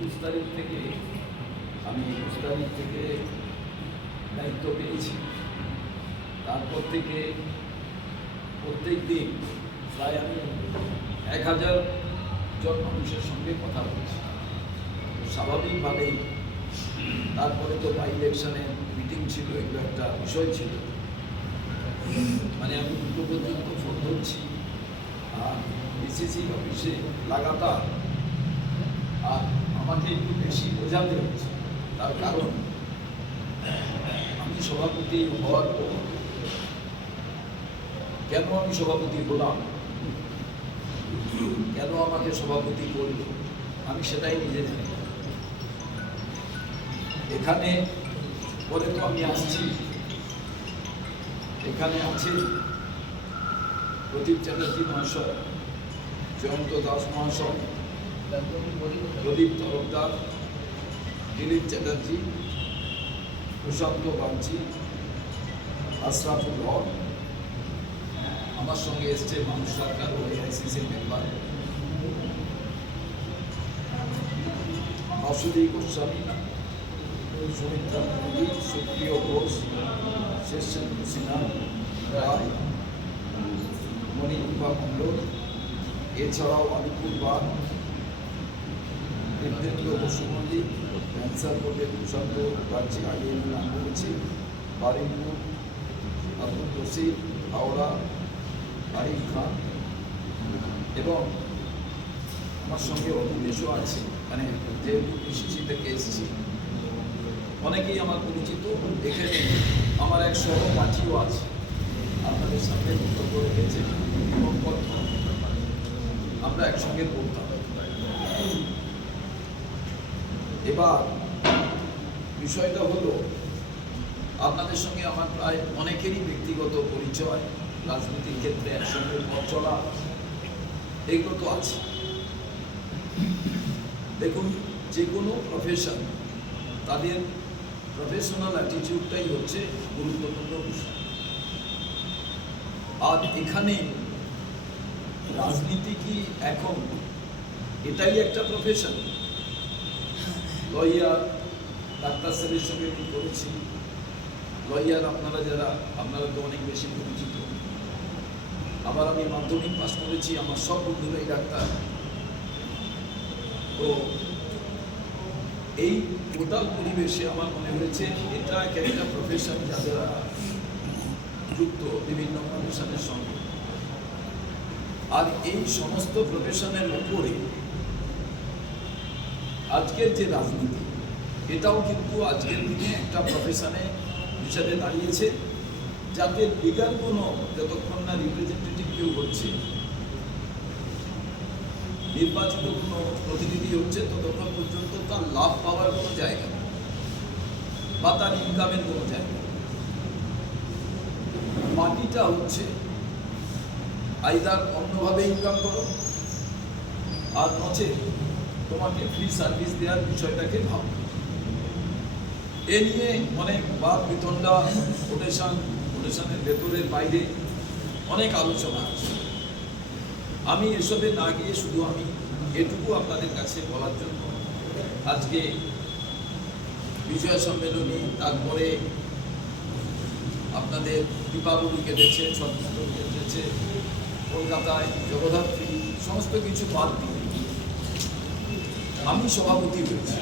21 তারিখ থেকে আমি 21 তারিখ থেকে দায়িত্ব পেয়েছি। তারপর থেকে প্রত্যেক দিন প্রায় আমি 1000 জন মানুষের সঙ্গে কথা বলছি। স্বাভাবিকভাবেই তারপরে তো বাই ইলেকশনের মিটিং ছিল, এগুলো একটা বিষয় ছিল। মানে আমি 2টো পর্যন্ত ফোন ধরছি আর বিসিসি অফিসে লাগাতার, আর আমাকে একটু বেশি বোঝাতে হচ্ছে। তার কারণ আমি সভাপতি হওয়ার পর কেন আমি সভাপতি হলাম, কেন আমাকে সভাপতি করল, আমি সেটাই নিজে জানি। এখানে পরে তো আমি আসছি, এখানে আছে প্রদীপ চ্যাটার্জি মহাশয়, জয়ন্ত দাস মহাশয়, প্রদীপ তরফদার, দিলীপ চ্যাটার্জি, প্রশান্ত বাগচি, আশরাফুল হক, আমার সঙ্গে এসছে মানুষ সরকার ও এআইসিসির মেম্বার, বাসুদেব গোস্বামী, সুমিত্রা মোদী, সুপ্রিয় ঘোষ, শেষচন্দ্র সিনহা রায়, মণিরূপা মণ্ডল, এছাড়াও আলিপুরবাগ দেবেন্দ্র বসুমল্লিক, ক্যান্সার বোর্ডের প্রশান্ত বাগচি, আগে আমি নাম বলেছি, বারিকপুর আব্দুল রশিদ, হাওড়া আরিফ খান, এবং আমার সঙ্গে অভিলেষও আছে। মানে যেহেতু কৃষি থেকে এসেছি, অনেকেই আমার পরিচিত। এখানে আমার এক সহপাঠীও আছে, আপনাদের সামনে বক্তব্য রেখেছে, আমরা একসঙ্গে পড়তাম। এবার বিষয়টা হলো, আপনাদের সঙ্গে আমার প্রায় অনেকেরই ব্যক্তিগত পরিচয়, রাজনীতির ক্ষেত্রে একসঙ্গে পথ চলা, এগুলো তো আছে। দেখুন, যে কোনো প্রফেশন, তাদের প্রফেশনাল অ্যাটিটিউডটাই হচ্ছে গুরুত্বপূর্ণ বিষয়। আর এখানে রাজনীতি কি এখন এটাই একটা প্রফেশন? লয়ার, ডাক্তার স্যারের সঙ্গে আমি করেছি। লয়ার আপনারা তো অনেক বেশি পরিচিত। আবার আমি মাধ্যমিক পাস করেছি, আমার সব বন্ধুরাই ডাক্তার। তো এই টোটাল পরিবেশে আমার মনে হয়েছে এটা একটা প্রফেশন, যারা যুক্ত বিভিন্ন প্রফেশনের সঙ্গে। আর এই সমস্ত প্রফেশনের উপরে আজকের যে রাজনীতি, এটাও কিন্তু আজকের দিনে একটা প্রফেশনে হিসাবে দাঁড়িয়েছে, যাতে লিগাল কোনো, যতক্ষণ না রিপ্রেজেন্টেটিভ কেউ হচ্ছে, নির্বাচিত কোনো প্রতিনিধি হচ্ছে, ততক্ষণ পর্যন্ত তার লাভ পাওয়ার কোনো জায়গা বা তার ইনকামের কোনো জায়গা। বাকিটা হচ্ছে আইদার অন্যভাবে ইনকাম করো, আর নচে তোমাকে ফ্রি সার্ভিস দেওয়ার বিষয়টাকে ভাবো। এ নিয়ে অনেক বাদ বিতণ্ডা, কোটেশনের ভেতরের বাইরে অনেক আলোচনা আছে। আমি এসবে না গিয়ে শুধু আমি এটুকু আপনাদের কাছে বলার জন্য আজকে বিজয় সম্মেলনী, তারপরে আপনাদের দীপাবলি কেটেছে, ছত্রিশগড় কেটেছে, কলকাতায় জগদ্ধাত্রী, সমস্ত কিছু বাদ দিয়ে আমি সভাপতি হয়েছি।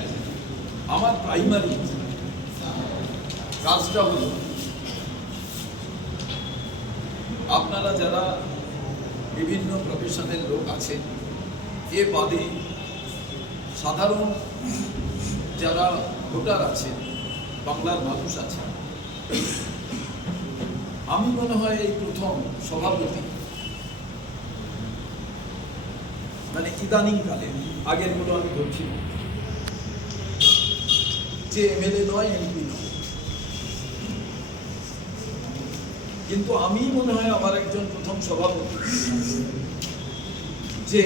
আমার প্রাইমারি কাজটা হলো, আপনারা যারা বিভিন্ন প্রফেশনের লোক আছেন, এ বাদে সাধারণ যারা ভোটার আছেন, বাংলার মানুষ আছেন, আমি মনে হয় এই প্রথম সভাপতি, মানে ইদানিং কালে, আগের গুলো আমি বলছি যে এমএলএ নয়, এমপি নয়, কিন্তু আমি মনে হয় আমার একজন প্রথম সভাপতি যে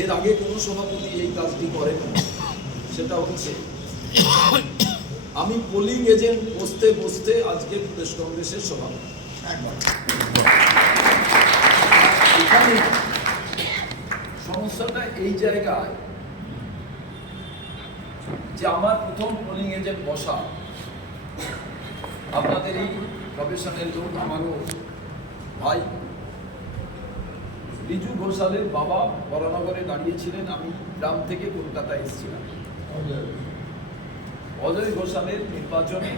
এর আগে কোনো সভাপতি এই কাজটি করেন। সেটা হচ্ছে আমি পোলিং এজেন্ট বসতে বসতে আজকে প্রদেশ কংগ্রেসের সভাপতি। এখানে সমস্যাটা এই জায়গায় যে আমার প্রথম পোলিং এজেন্ট বসা, আপনাদের এই প্রফেশনের লোক, আমারও ভাই রিজু ঘোষালের বাবা বরানগরে দাঁড়িয়েছিলেন, আমি গ্রাম থেকে কলকাতা এসেছিলাম। অজয় ঘোষালের নির্বাচনে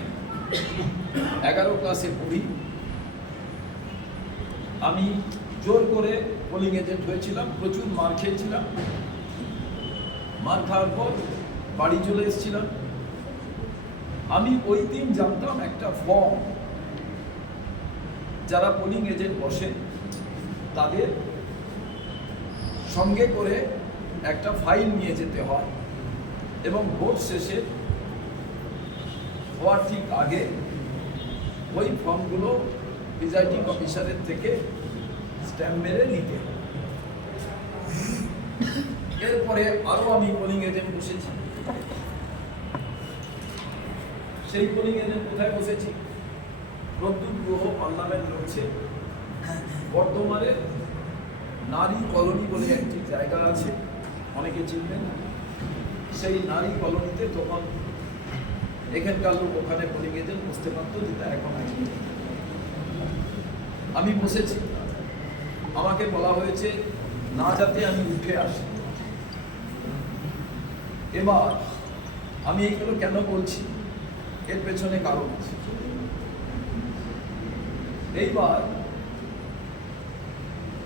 11 ক্লাসে পড়ি, আমি জোর করে পোলিং এজেন্ট হয়েছিলাম, প্রচুর মার খেয়েছিলাম। মার খাওয়ার পর বাড়ি চলে এসেছিলাম। আমি ওই দিন জানতাম একটা ফর্ম যারা পোলিং এজেন্ট বসে তাদের সঙ্গে করে একটা ফাইল নিয়ে যেতে হয় এবং ভোট শেষে হওয়ার ঠিক আগে ওই ফর্মগুলো প্রিজাইডিং অফিসারের থেকে স্ট্যাম্প মেরে নিতে হয়। এরপরে আরো আমি পোলিং এজেন্ট বসেছি। সেই পোলিং এজেন্ট কোথায় বসেছি? প্রদ্যুৎ গুহ পার্লামেন্ট লড়ছে বর্ধমানে নারী কলোনি বলে একটি জায়গা আছে, অনেকে চিনবেন। সেই নারী কলোনিতে তখন এখানকার লোক ওখানে পোলিং এজেন্ট বসতে পারতো, যেটা এখন আছে। আমি বসেছি, আমাকে বলা হয়েছে না যাতে আমি উঠে আসি। এবার আমি এইগুলো কেন বলছি, এর পেছনে কারণ আছে। এইবার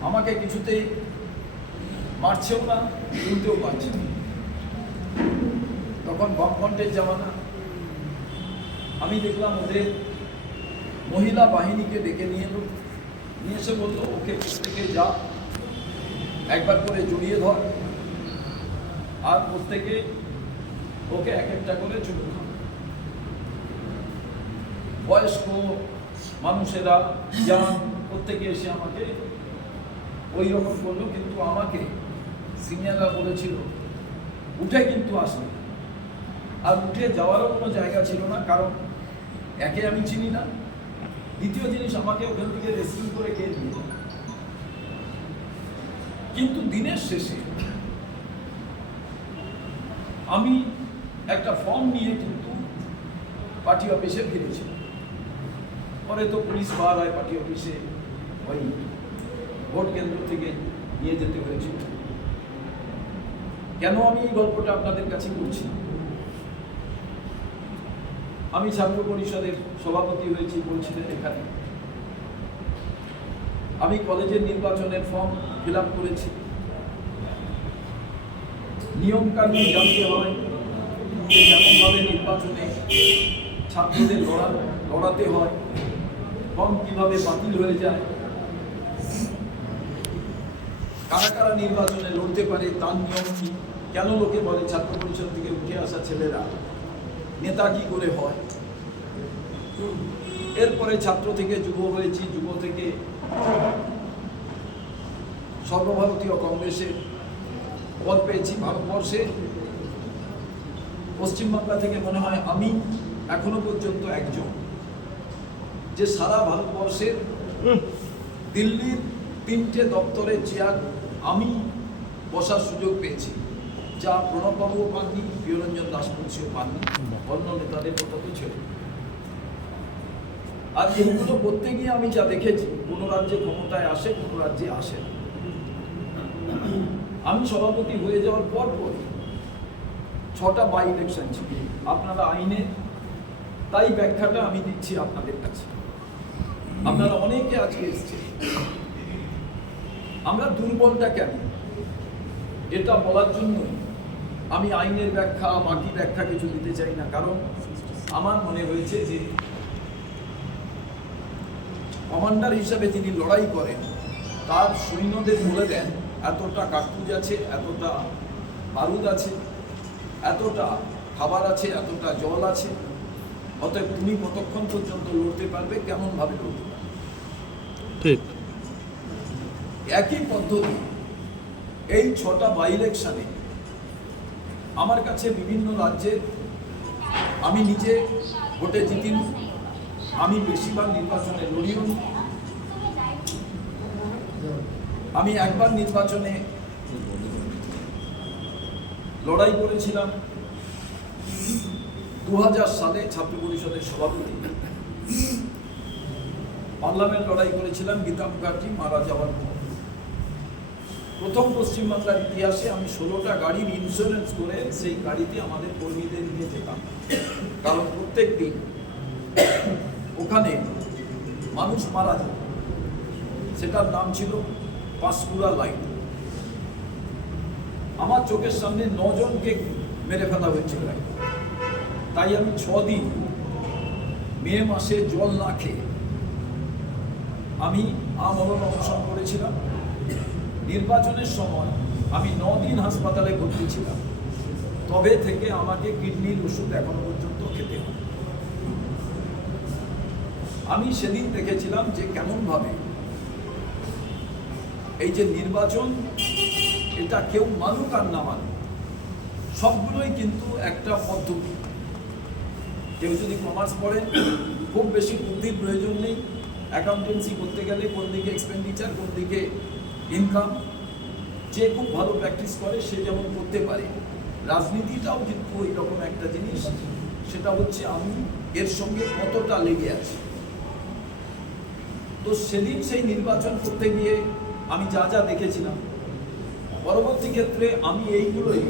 আমাকে কিছুতেই মারছেও না, তুলতেও পারছে না। তখন বামফ্রন্টের জামানা। আমি দেখলাম ওদের মহিলা বাহিনীকে ডেকে নিয়ে এলো, নিয়ে এসে বললো ওকে প্রত্যেকে যা একবার করে জড়িয়ে ধর, আর প্রত্যেকে ওকে এক একটা করে চুপ। বয়স্ক মানুষেরা যান প্রত্যেকে এসে আমাকে ওই রকম করলো, কিন্তু আমাকে সিনিয়ররা বলেছিল উঠে কিন্তু আসবে। আর উঠে যাওয়ারও কোনো জায়গা ছিল না, কারণ একে আমি চিনি না, দ্বিতীয় জিনিস আমাকে ওখান থেকে রেস্কিউ করে কে নিয়ে যায়। কিন্তু দিনের শেষে আমি একটা ফর্ম নিয়ে কিন্তু পার্টি অফিসে ফিরেছি। পরে তো পুলিশ বার হয় পার্টি অফিসে, ওই ভোট কেন্দ্র থেকে নিয়ে যেতে হয়েছিল। কেন আমি এই গল্পটা আপনাদের কাছে বলছি? আমি ছাত্র পরিষদের সভাপতি হয়েছি বলছিলেন এখানে। আমি কলেজের নির্বাচনের ফর্ম ফিল আপ করেছি। নিয়ম কানুন জানতে হয় যে কেমনভাবে নির্বাচনে ছাত্রদের লড়াতে হয়, ফর্ম কিভাবে বাতিল হয়ে যায়, কারা কারা নির্বাচনে লড়তে পারে তার নিয়ম কি, কেন লোকে বলে ছাত্র পরিষদ থেকে উঠে আসা ছেলেরা নেতা কি করে হয়। এরপরে ছাত্র থেকে যুব হয়েছি, যুব থেকে সর্বভারতীয় কংগ্রেসের পদ পেয়েছি। ভারতবর্ষে পশ্চিমবাংলা থেকে মনে হয় আমি এখনো পর্যন্ত একজন যে সারা ভারতবর্ষের দিল্লির 3টে দপ্তরের চেয়ার আমি বসার সুযোগ পেয়েছি, যা প্রণববাবুও পাননি, প্রিয়রঞ্জন দাসবংশীও পাননি, অন্য নেতাদের কথা তো ছিল। আর এগুলো করতে গিয়ে আমি যা দেখেছি, কোনো রাজ্যে ক্ষমতায় আসে, কোনো রাজ্যে আসে না। আমি সভাপতি হয়ে যাওয়ার পর 6টা বাই ইলেকশন ছিল। আপনারা আইনে, তাই ব্যাখ্যাটা আমি দিচ্ছি আপনাদের কাছে। আপনারা অনেকে আজকে এসছে, আমরা দুর্বলটা কেন এটা বলার জন্য আমি আইনের ব্যাখ্যা, বাকি ব্যাখ্যা কিছু দিতে চাই না। কারণ আমার মনে হয়েছে যে কমান্ডার হিসাবে যিনি লড়াই করেন তার সৈন্যদের বলে দেন এতটা কার্তুজ আছে, এতটা বারুদ আছে, এতটা খাবার আছে, এতটা জল আছে, অতএব তুমি কতক্ষণ পর্যন্ত লড়তে পারবে, কেমনভাবে লড়তে পারবে। ঠিক একই পদ্ধতি এই 6টা বাই ইলেকশনে আমার কাছে বিভিন্ন রাজ্যে আমি নিজে ভোটে জিতিন, আমি বেশিরভাগ নির্বাচনে লড়িও। আমি একবার নির্বাচনে লড়াই করেছিলাম 2000 সালে ছাত্র পরিষদের সভাপতি, পার্লামেন্ট লড়াই করেছিলাম গীতা মুখার্জি মারা যাওয়ার পর। প্রথম পশ্চিমবাংলার ইতিহাসে আমি 16টা গাড়ির ইন্স্যুরেন্স করে সেই গাড়িতে আমাদের কর্মীদের নিয়ে যেতাম, কারণ প্রত্যেক দিন ওখানে মানুষ মারা যেত। সেটার নাম ছিল পাঁশকুড়া লাইন। আমার চোখের সামনে 9 জনকে মেরে ফেলা হয়েছিল। তাই আমি 6 দিন মে মাসে জল না খেয়ে আমি আমরণ অনশন করেছিলাম। নির্বাচনের সময় আমি 9 দিন হাসপাতালে ভর্তি ছিলাম, তবে থেকে আমাকে কিডনির ওষুধ এখনো পর্যন্ত খেতে হয়। আমি সেদিন দেখেছিলাম যে কেমনভাবে এই যে নির্বাচন, এটা কেউ মানুক আর না মানুক, সবগুলোই কিন্তু একটা পদ্ধতি। কেউ যদি কমার্স পড়েন, খুব বেশি বুদ্ধির প্রয়োজন নেই। অ্যাকাউন্টেন্সি করতে গেলে কোন দিকে এক্সপেন্ডিচার, কোন দিকে ইনকাম, যে খুব ভালো প্র্যাকটিস করে সে যেমন করতে পারে। রাজনীতিটাও কিন্তু ওই রকম একটা জিনিস, সেটা হচ্ছে আমি এর সঙ্গে কতটা লেগে আছি। তো সেদিন সেই নির্বাচন করতে গিয়ে আমি যা যা দেখেছিলাম, পরবর্তী ক্ষেত্রে আমি এইগুলোই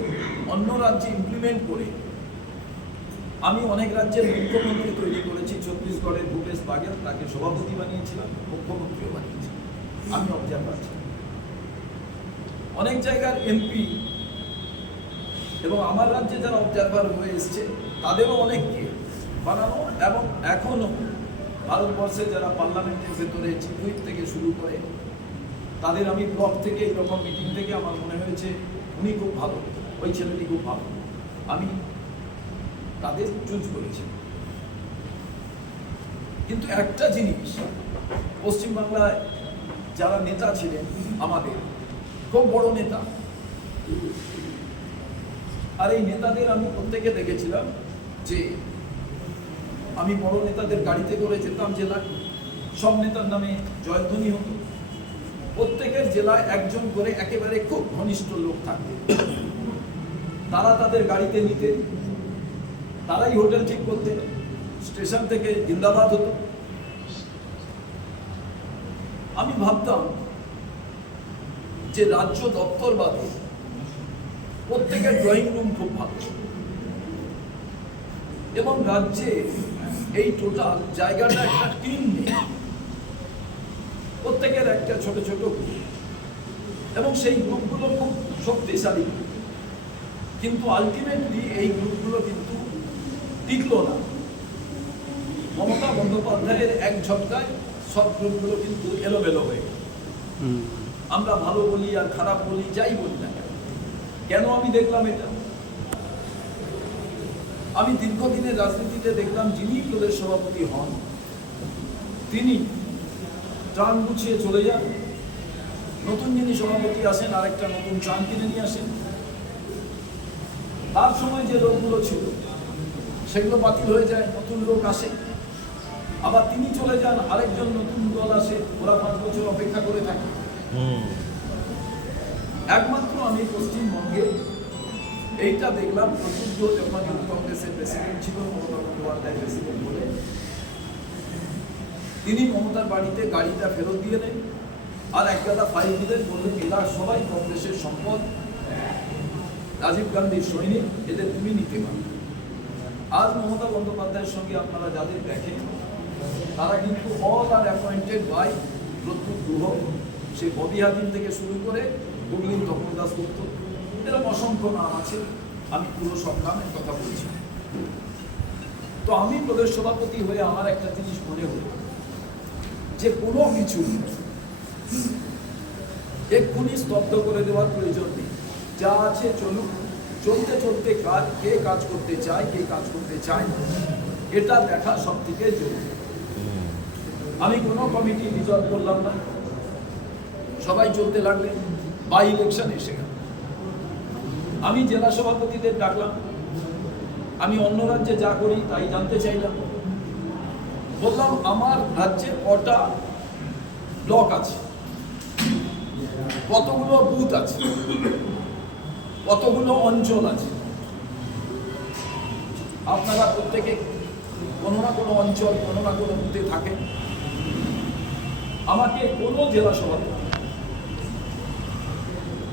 অন্য রাজ্যে ইমপ্লিমেন্ট করে আমি অনেক রাজ্যের মুখ্যমন্ত্রী তৈরি করেছি। ছত্তিশগড়ের ভূপেশ বাঘেল, তাকে সভাপতি বানিয়েছিলাম, মুখ্যমন্ত্রীও বানিয়েছিলাম, আমি অবজারভার ছিলাম। অনেক জায়গার এমপি এবং আমার রাজ্যে যারা অবজারভার হয়ে এসছে তাদেরও অনেককে বানানো, এবং এখনও ভারতবর্ষে যারা পার্লামেন্টের ভেতরে চিফ হুইপ থেকে শুরু করে তাদের আমি ব্লক থেকে এইরকম মিটিং থেকে আমার মনে হয়েছে উনি খুব ভালো, ওই ছেলেটি খুব ভালো, আমি তাদের চুজ করেছি। কিন্তু একটা জিনিস, পশ্চিমবাংলায় যারা নেতা ছিলেন আমাদের, খুব বড় নেতা, আর এই নেতাদের আমি প্রত্যেকে দেখেছিলাম যে আমি বড় নেতাদের গাড়িতে করে যেতাম জেলায়, সব নেতার নামে জয়ধ্বনি হতো। প্রত্যেকের জেলায় একজন করে একেবারে খুব ঘনিষ্ঠ লোক থাকবে, তারা তাদের গাড়িতে নিতেন, তারাই হোটেল ঠিক করতেন, স্টেশন থেকে জিন্দাবাদ হতো। আমি ভাবতাম যে রাজ্য দপ্তর বাদে প্রত্যেকের ড্রয়িং রুম খুব ভালো, এবং রাজ্যে এই টোটাল জায়গাটা একটা টিম নেই, প্রত্যেকের একটা ছোট ছোট গ্রুপ, এবং সেই গ্রুপগুলো খুব শক্তিশালী। কিন্তু আলটিমেটলি এই গ্রুপগুলো কিন্তু টিকল না। মমতা বন্দ্যোপাধ্যায়ের এক ঝটকায় সব গ্রুপগুলো কিন্তু এলোমেলো হয়ে গেল। আমরা ভালো বলি আর খারাপ বলি, যাই বলি না কেন, আমি দেখলাম এটা। আমি দীর্ঘদিনের রাজনীতিতে দেখলাম যিনি প্রদেশ সভাপতি হন তিনি ত্রাণ গুছিয়ে চলে যান, নতুন যিনি সভাপতি আসেন আরেকটা নতুন ত্রাণ কিনে নিয়ে আসেন। তার সময় যে লোকগুলো ছিল সেগুলো বাতিল হয়ে যায়, নতুন লোক আসে, আবার তিনি চলে যান, আরেকজন নতুন দল আসে, ওরা 5 বছর অপেক্ষা করে থাকে। একমাত্র আমি পশ্চিমবঙ্গে এইটা দেখলাম, প্রসিদ্ধ যখন ইউথ কংগ্রেসের প্রেসিডেন্ট ছিল মমতা বন্দ্যোপাধ্যায় প্রেসিডেন্ট বলে, তিনি মমতার বাড়িতে গাড়িটা ফেরত দিয়ে দেন আর এক গাদা ফাইল দিলেন, বললেন এরা সবাই কংগ্রেসের সম্পদ, রাজীব গান্ধীর সৈনিক, এদের তুমি নিতে পারো। আজ মমতা বন্দ্যোপাধ্যায়ের সঙ্গে আপনারা যাদের দেখেন তারা কিন্তু all are appointed by Pratyut Guha, সে ববি হাকিম থেকে শুরু করে গুগলিন তপন দাস গুপ্ত, এরকম অসংখ্য নাম আছে, আমি পুরো সব নামের কথা বলছি। তো আমি প্রদেশ সভাপতি হয়ে আমার একটা জিনিস মনে হলো যে কোনো কিছু এক্ষুনি স্তব্ধ করে দেওয়ার প্রয়োজন নেই, যা আছে চলুক, চলতে চলতে কাজ, কে কাজ করতে চায় কে কাজ করতে চায় না, এটা দেখা সব থেকে জরুরি। আমি কোনো কমিটি ডিজলভ করলাম না, সবাই চলতে লাগলেন, বাই ইলেকশন এসে গেল। আমি জেলা সভাপতিদের ডাকলাম, আমি অন্য রাজ্যে যা করি তাই জানতে চাইলাম। বললাম আমার রাজ্যে কটা ব্লক আছে, কতগুলো বুথ আছে, কতগুলো অঞ্চল আছে, আপনারা প্রত্যেকে কোনো না কোনো অঞ্চল কোনো না কোনো মধ্যে থাকেন। আমাকে কোনো জেলা সভাপতি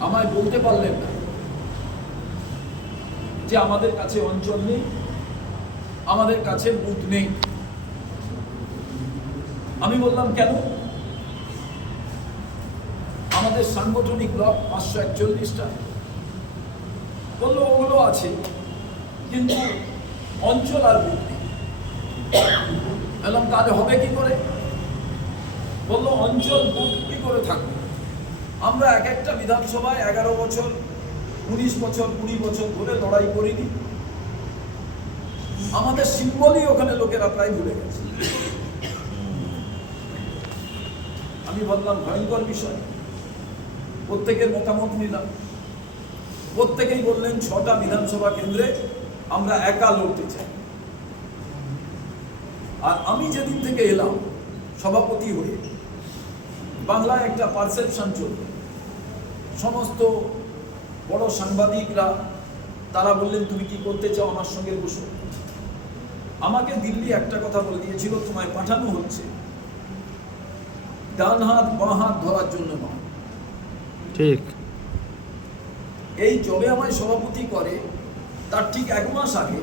আমায় বলতে পারলেন না যে আমাদের কাছে অঞ্চল নেই, আমাদের কাছে বুথ নেই। আমি বললাম কেন? আমাদের সাংগঠনিক ব্লক 541টা। বললো ওগুলো আছে, কিন্তু অঞ্চল আর বুথ নেই। বললাম তাহলে হবে কি করে? বললো অঞ্চল বুথ কি করে থাকবে? আমরা এক একটা বিধানসভায় 11 বছর 19 বছর 20 বছর ধরে লড়াই করিনি। আমাদের সিম্বলই ওখানে লোকেরা প্রায় ভুলে গেছে। আমি ভাবলাম ভয়ঙ্কর বিষয়। প্রত্যেকের মতামত নিলাম, প্রত্যেকেই বললেন 6টা বিধানসভা কেন্দ্রে আমরা একা লড়তে চাই। আর আমি যেদিন থেকে এলাম সভাপতি হয়ে, বাংলায় একটা পারসেপশন চলল। সমস্ত বড় সাংবাদিকরা তারা বললেন তুমি কি করতে চাও, আমার সঙ্গে বসো। আমাকে দিল্লি একটা কথা বলে দিয়েছিল, তোমায় পাঠানো হচ্ছে ডান হাত বাঁ হাত ধরার জন্য নয়। ঠিক। এই জবে আমায় সভাপতি করে তার ঠিক 1 মাস আগে,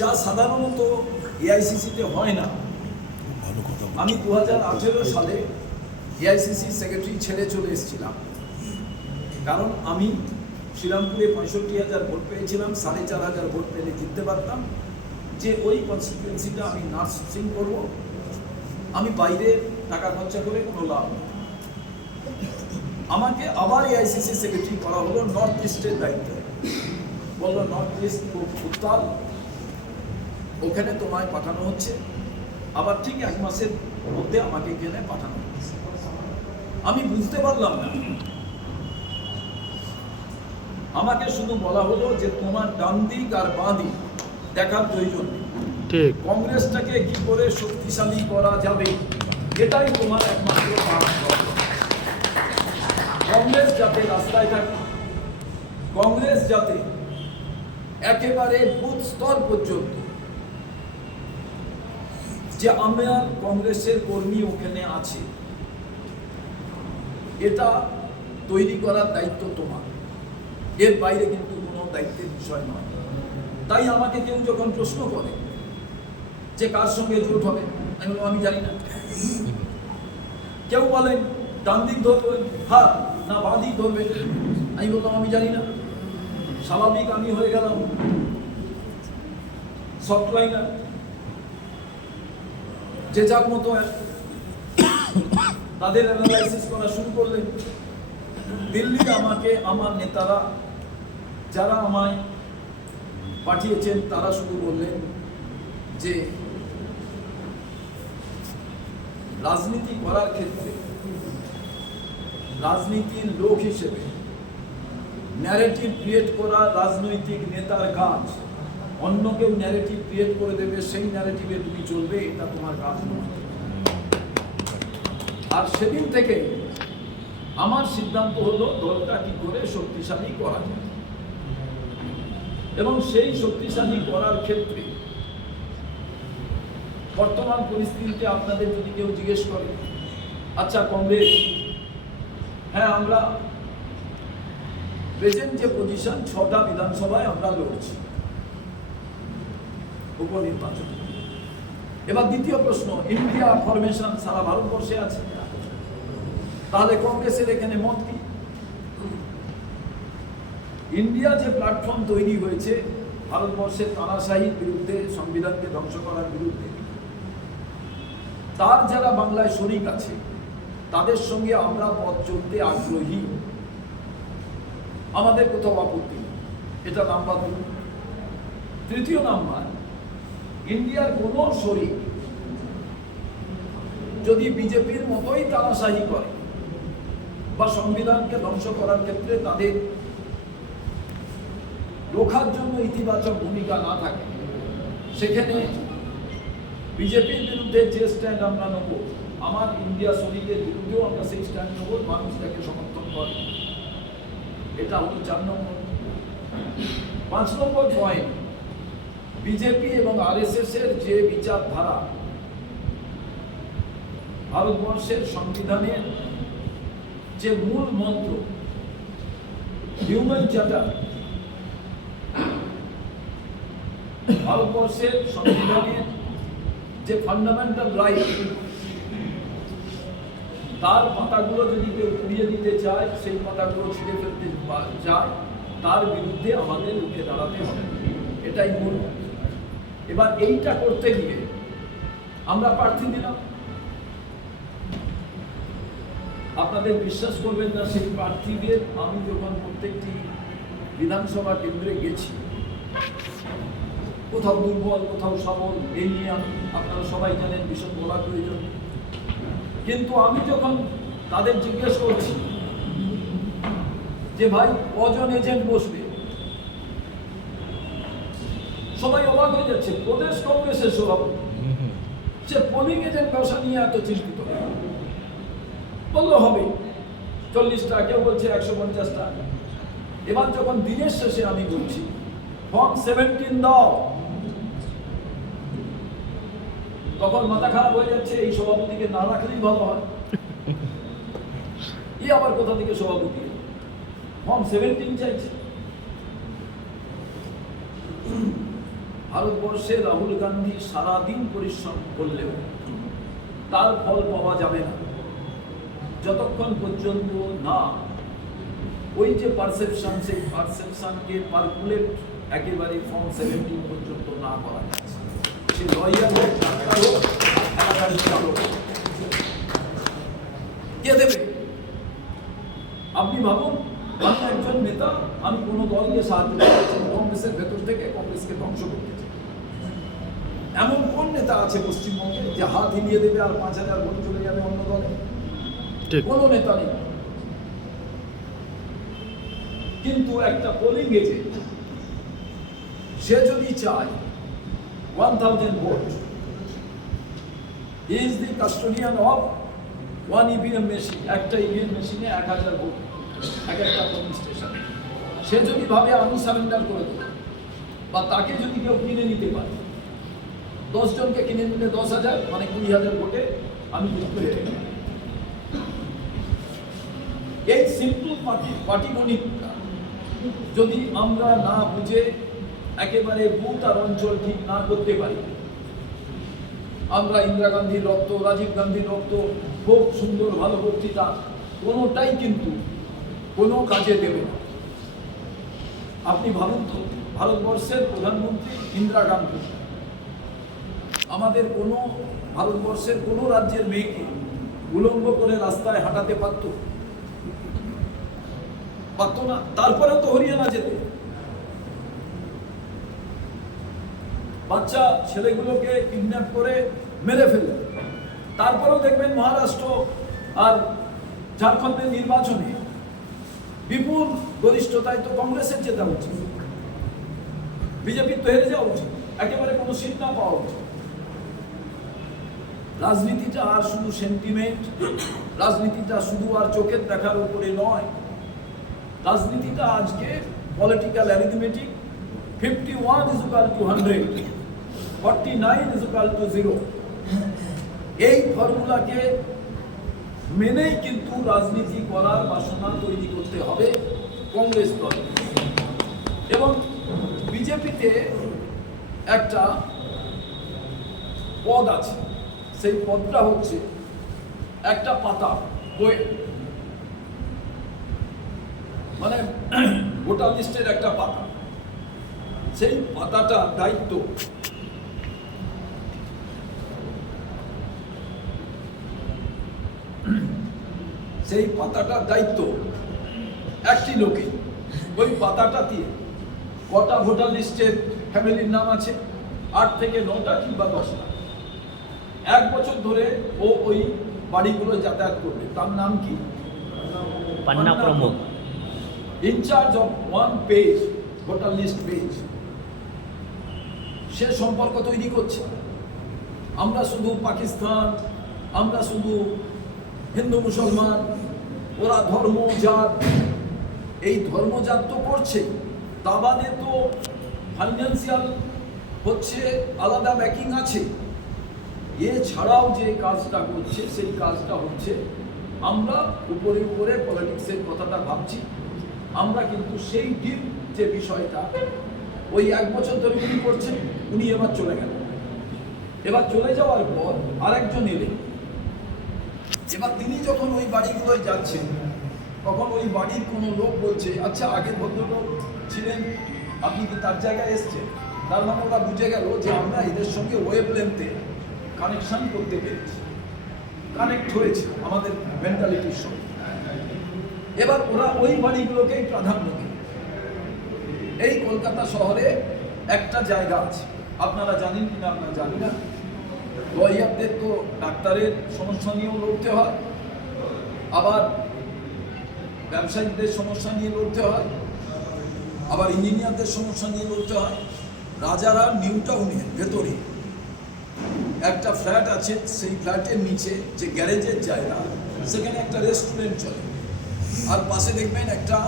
যা সাধারণত এআইসিসিতে হয় না, আমি 2018 সালে এআইসিসি সেক্রেটারি ছেড়ে চলে এসেছিলাম। কারণ আমি শ্রীরামপুরে 65,000 ভোট পেয়েছিলাম, 4,500 ভোট পেলে জিততে পারতাম। যে ওই কনস্টিটুয়েন্সিটা আমি নার্সিং করব, আমি বাইরে টাকা খরচা করে কোনো লাভ নেই। আমাকে আবার এআইসিসি সেক্রেটারি করা হলো নর্থ ইস্টের দায়িত্বে। বললো নর্থ ইস্ট খুব উত্তাল, ওখানে তোমায় পাঠানো হচ্ছে। আবার ঠিক 1 মাসের মধ্যে আমাকে এখানে পাঠানো হচ্ছে। আমি বুঝতে পারলাম না। আমাকে শুধু বলা হলো যে তোমার ডান দিক আর বাঁ দিক দেখার প্রয়োজন নেই, ঠিক। কংগ্রেসটাকে কি করে শক্তিশালী করা যাবে এটাই তোমার একমাত্র কাজ। কংগ্রেস যাতে রাস্তায় থাকে, কংগ্রেস যাতে একেবারে বুথ স্তর পর্যন্ত, যে আমার কংগ্রেসের কর্মী ওখানে আছে, এটা তৈরি করার দায়িত্ব তোমার। এর বাইরে কিন্তু কোনো দায়িত্বের বিষয় নয়। তাই আমাকে কেউ যখন প্রশ্ন করে যে কার সঙ্গে জোট হবে, আমি বললাম আমি জানি না। কেউ বলেন ডান দিক ধরবে হাত না বাঁ দিক ধরবে, আমি বললাম আমি জানি না। স্বাভাবিক আমি হয়ে গেলাম সফটলাইনার, যে যার মতো তাদের অ্যানালাইসিস করা শুরু করলেন। দিল্লির আমাকে আমার নেতারা যারা আমায় পাঠিয়েছেন তারা শুধু বললেন যে রাজনীতি করার ক্ষেত্রে রাজনীতির লোক হিসেবে ন্যারেটিভ ক্রিয়েট করা রাজনৈতিক নেতার কাজ। অন্য কেউ ন্যারেটিভ ক্রিয়েট করে দেবে, সেই ন্যারেটিভে তুমি চলবে, এটা তোমার কাজ নয়। আর সেদিন থেকে আমার সিদ্ধান্ত হলো দলটা কি করে শক্তিশালী করা যায়, এবং সেই শক্তিশালী করার ক্ষেত্রে বর্তমান পরিস্থিতিতে আপনাদের যদি কেউ জিজ্ঞেস করে আচ্ছা কংগ্রেস, হ্যাঁ আমরা প্রেজেন্ট যে পজিশন 6টা বিধানসভায় আমরা লড়ছি উপনির্বাচন। এবার দ্বিতীয় প্রশ্ন, ইন্ডিয়া ফরমেশন সারা ভারতবর্ষে আছে, তাহলে কংগ্রেসের এখানে মত কি? ইন্ডিয়া যে প্ল্যাটফর্ম তৈরি হয়েছে ভারতবর্ষের তানাশাহির বিরুদ্ধে, সংবিধানকে ধ্বংস করার বিরুদ্ধে, তার যারা বাংলায় শরিক আছে তাদের সঙ্গে আমরা পথ চলতে আগ্রহী, আমাদের কোথাও আপত্তি নেই। এটা নাম্বার 2। তৃতীয় নাম্বার, ইন্ডিয়ার কোন শরিক যদি বিজেপির মতোই তানাশাহি করে বা সংবিধানকে ধ্বংস করার ক্ষেত্রে তাদের রোখার জন্য ইতিবাচক ভূমিকা না থাকে, সেখানে বিজেপির বিরুদ্ধে যে স্ট্যান্ড আমরা নেব, আমার ইন্ডিয়া শরিকের বিরুদ্ধেও আমরা সেই স্ট্যান্ড নেব, মানুষ তাকে সমর্থন করে। এটা হলো 4 নম্বর। 5 নম্বর পয়েন্ট, বিজেপি এবং আরএসএস এর যে বিচারধারা ভারতবর্ষের সংবিধানের যে মূল মন্ত্র হিউম্যান চার্টার, ভারতবর্ষের সংবিধানের যে ফান্ডামেন্টাল রাইট, তার পাতাগুলো যদি কেউ পুড়িয়ে দিতে চায়, সেই পাতাগুলো ছিঁড়ে ফেলতে চায়, তার বিরুদ্ধে আমাদের রুখে দাঁড়াতে হবে। এটাই মূল। এবার এইটা করতে গিয়ে আমরা প্রার্থী দিলাম। আপনাদের বিশ্বাস করবেন না, সেই প্রার্থীদের আমি যখন প্রত্যেকটি বিধানসভা কেন্দ্রে গেছি, কোথাও দুর্বল কোথাও সবল, এই নিয়ে আপনারা সবাই জানেন, ভীষণ বলা প্রয়োজন। কিন্তু আমি যখন তাদের জিজ্ঞেস করছি যে ভাই কজন এজেন্ট বসবে, সবাই অবাক হয়ে যাচ্ছে। প্রদেশ কংগ্রেসের সভাপতি সে পোলিং এজেন্ট ব্যবসা নিয়ে এত চিন্তিত, বললো হবে 40টা, কেউ বলছে 150টা। এবার যখন দিনের শেষে আমি বলছি ফর্ম 17 দাও, তখন মাথা খারাপ হয়ে যাচ্ছে, এই সভাপতিকে না রাখলেই ভালো হয়। ই আবার কোথা থেকে সভাপতি, ফর্ম 17 চাইছে। ভারতবর্ষে রাহুল গান্ধী সারাদিন পরিশ্রম করলেও তার ফল পাওয়া যাবে না যতক্ষণ পর্যন্ত না ওই যে পারসেপশন, সেই পারসেপশনকে পারকুলেট একেবারে ফর্ম 17 পর্যন্ত না করা যাচ্ছে। সে লয়ার হোক, ডাক্তার হোক, কে দেবে? আপনি ভাবুন, আমি একজন নেতা, আমি কোনো দলকে সাহায্য করছি, কংগ্রেসের ভেতর থেকে কংগ্রেসকে ধ্বংস করতে চাই। এমন কোন নেতা আছে পশ্চিমবঙ্গে যে হাত হিলিয়ে দেবে আর 5000 ভোট চলে যাবে অন্য দলে? কোনো নেতা নেই। কিন্তু একটা পোলিং এজেন্ট সে যদি চায় 1000 vote, he is the custodian of 1 EVM machine, একটা ইভিএম মেশিনে 1000 ভোট, একটা পোলিং স্টেশন। সে যদি ভাবে আমি সারেন্ডার করে দেবো, বা তাকে যদি কেউ কিনে নিতে পারে, 10 জনকে কিনে নিলে 10,000, মানে 20,000 ভোটে আমি যুক্ত হয়ে গেলাম। এই সিম্পল পাটিগণিতটা যদি আমরা না বুঝে একেবারে বুথ আর অঞ্চল ঠিক না করতে পারি, আমরা ইন্দিরা গান্ধীর রক্ত, রাজীব গান্ধীর রক্ত, খুব সুন্দর ভালো বক্তৃতা, কোনোটাই কিন্তু কোনো কাজে দেবে না। আপনি ভাবুন তো, ভারতবর্ষের প্রধানমন্ত্রী ইন্দিরা গান্ধী আমাদের কোনো ভারতবর্ষের কোনো রাজ্যের মেয়েকে উলঙ্গ করে রাস্তায় হাঁটাতে পারত না। তারপরেও তো হরিয়ানা যেত, বাচ্চা ছেলেগুলোকে কিডন্যাপ করে মেরে ফেলে। তারপরেও দেখবেন মহারাষ্ট্র আর ঝাড়খণ্ডের নির্বাচনে বিপুল গরিষ্ঠতায় তো কংগ্রেসের জেতা উচিত, বিজেপির তো হেরে যাওয়া উচিত, একেবারে কোনো সিট না পাওয়া উচিত। রাজনীতিটা আর শুধু সেন্টিমেন্ট, রাজনীতিটা শুধু আর চোখের দেখার উপরে নয়। রাজনীতিটা আজকে পলিটিক্যাল অ্যারিথমেটিক, 51 = 100, 49 = 0। এই ফর্মুলাকে মেনেই কিন্তু রাজনীতি করার বাসনা তৈরি করতে হবে কংগ্রেস দল। এবং বিজেপিতে একটা পদ আছে, সেই পদটা হচ্ছে একটা পাতা বই, মানে ভোটার লিস্টের একটা পাতা। সেই পাতাটা দায়িত্ব একটি লোকে। ওই পাতাটা দিয়ে কটা ভোটার লিস্টের ফ্যামিলির নাম আছে, 8 থেকে 9টা কিংবা 10টা। 1 বছর ধরে ও ওই বাড়িগুলো যাতায়াত করবে। তার নাম কি? পান্না প্রমোদ, in charge of 1 page, voter list page. সে সম্পর্ক তৈরি করছে। আমরা শুধু পাকিস্তান, আমরা শুধু হিন্দু মুসলমান, ওরা ধর্ম জাত, এই ধর্মজাত তো করছে, তা বাদে তো ফাইন্যান্সিয়াল হচ্ছে আলাদা ব্যাকিং আছে। এছাড়াও যে কাজটা করছে সেই কাজটা হচ্ছে আমরা উপরে উপরে পলিটিক্সের কথাটা ভাবছি, আমরা কিন্তু সেই ডিপ যে বিষয়টা ওই 1 বছর ধরে উনি করছেন, উনি এবার চলে গেল। এবার চলে যাওয়ার পর আরেকজন এলেন। এবার তিনি যখন ওই বাড়িগুলোয় যাচ্ছেন তখন ওই বাড়ির কোনো লোক বলছে, আচ্ছা আগের ভদ্রলোক ছিলেন, আপনি কি তার জায়গায় এসছেন? তার মানে ওরা বুঝে গেল যে আমরা এদের সঙ্গে ওয়েভ লেন্থে কানেকশন করতে পেরেছি, কানেক্ট হয়েছে আমাদের মেন্টালিটির সঙ্গে। এবার ওরা ওই বাড়িগুলোকেই প্রাধান্য দেয়। এই কলকাতা শহরে একটা জায়গা আছে, আপনারা জানেন কিনা আপনারা জানি না, লয়ারদের তো ডাক্তারের সমস্যা নিয়েও লড়তে হয়, আবার ব্যবসায়ীদের সমস্যা নিয়ে লড়তে হয়, আবার ইঞ্জিনিয়ারদের সমস্যা নিয়ে লড়তে হয়। রাজারা নিউ টাউনের ভেতরে একটা ফ্ল্যাট আছে, সেই ফ্ল্যাটের নিচে যে গ্যারেজের জায়গা, সেখানে একটা রেস্টুরেন্ট চলে, আর পাশে দেখবেন একটা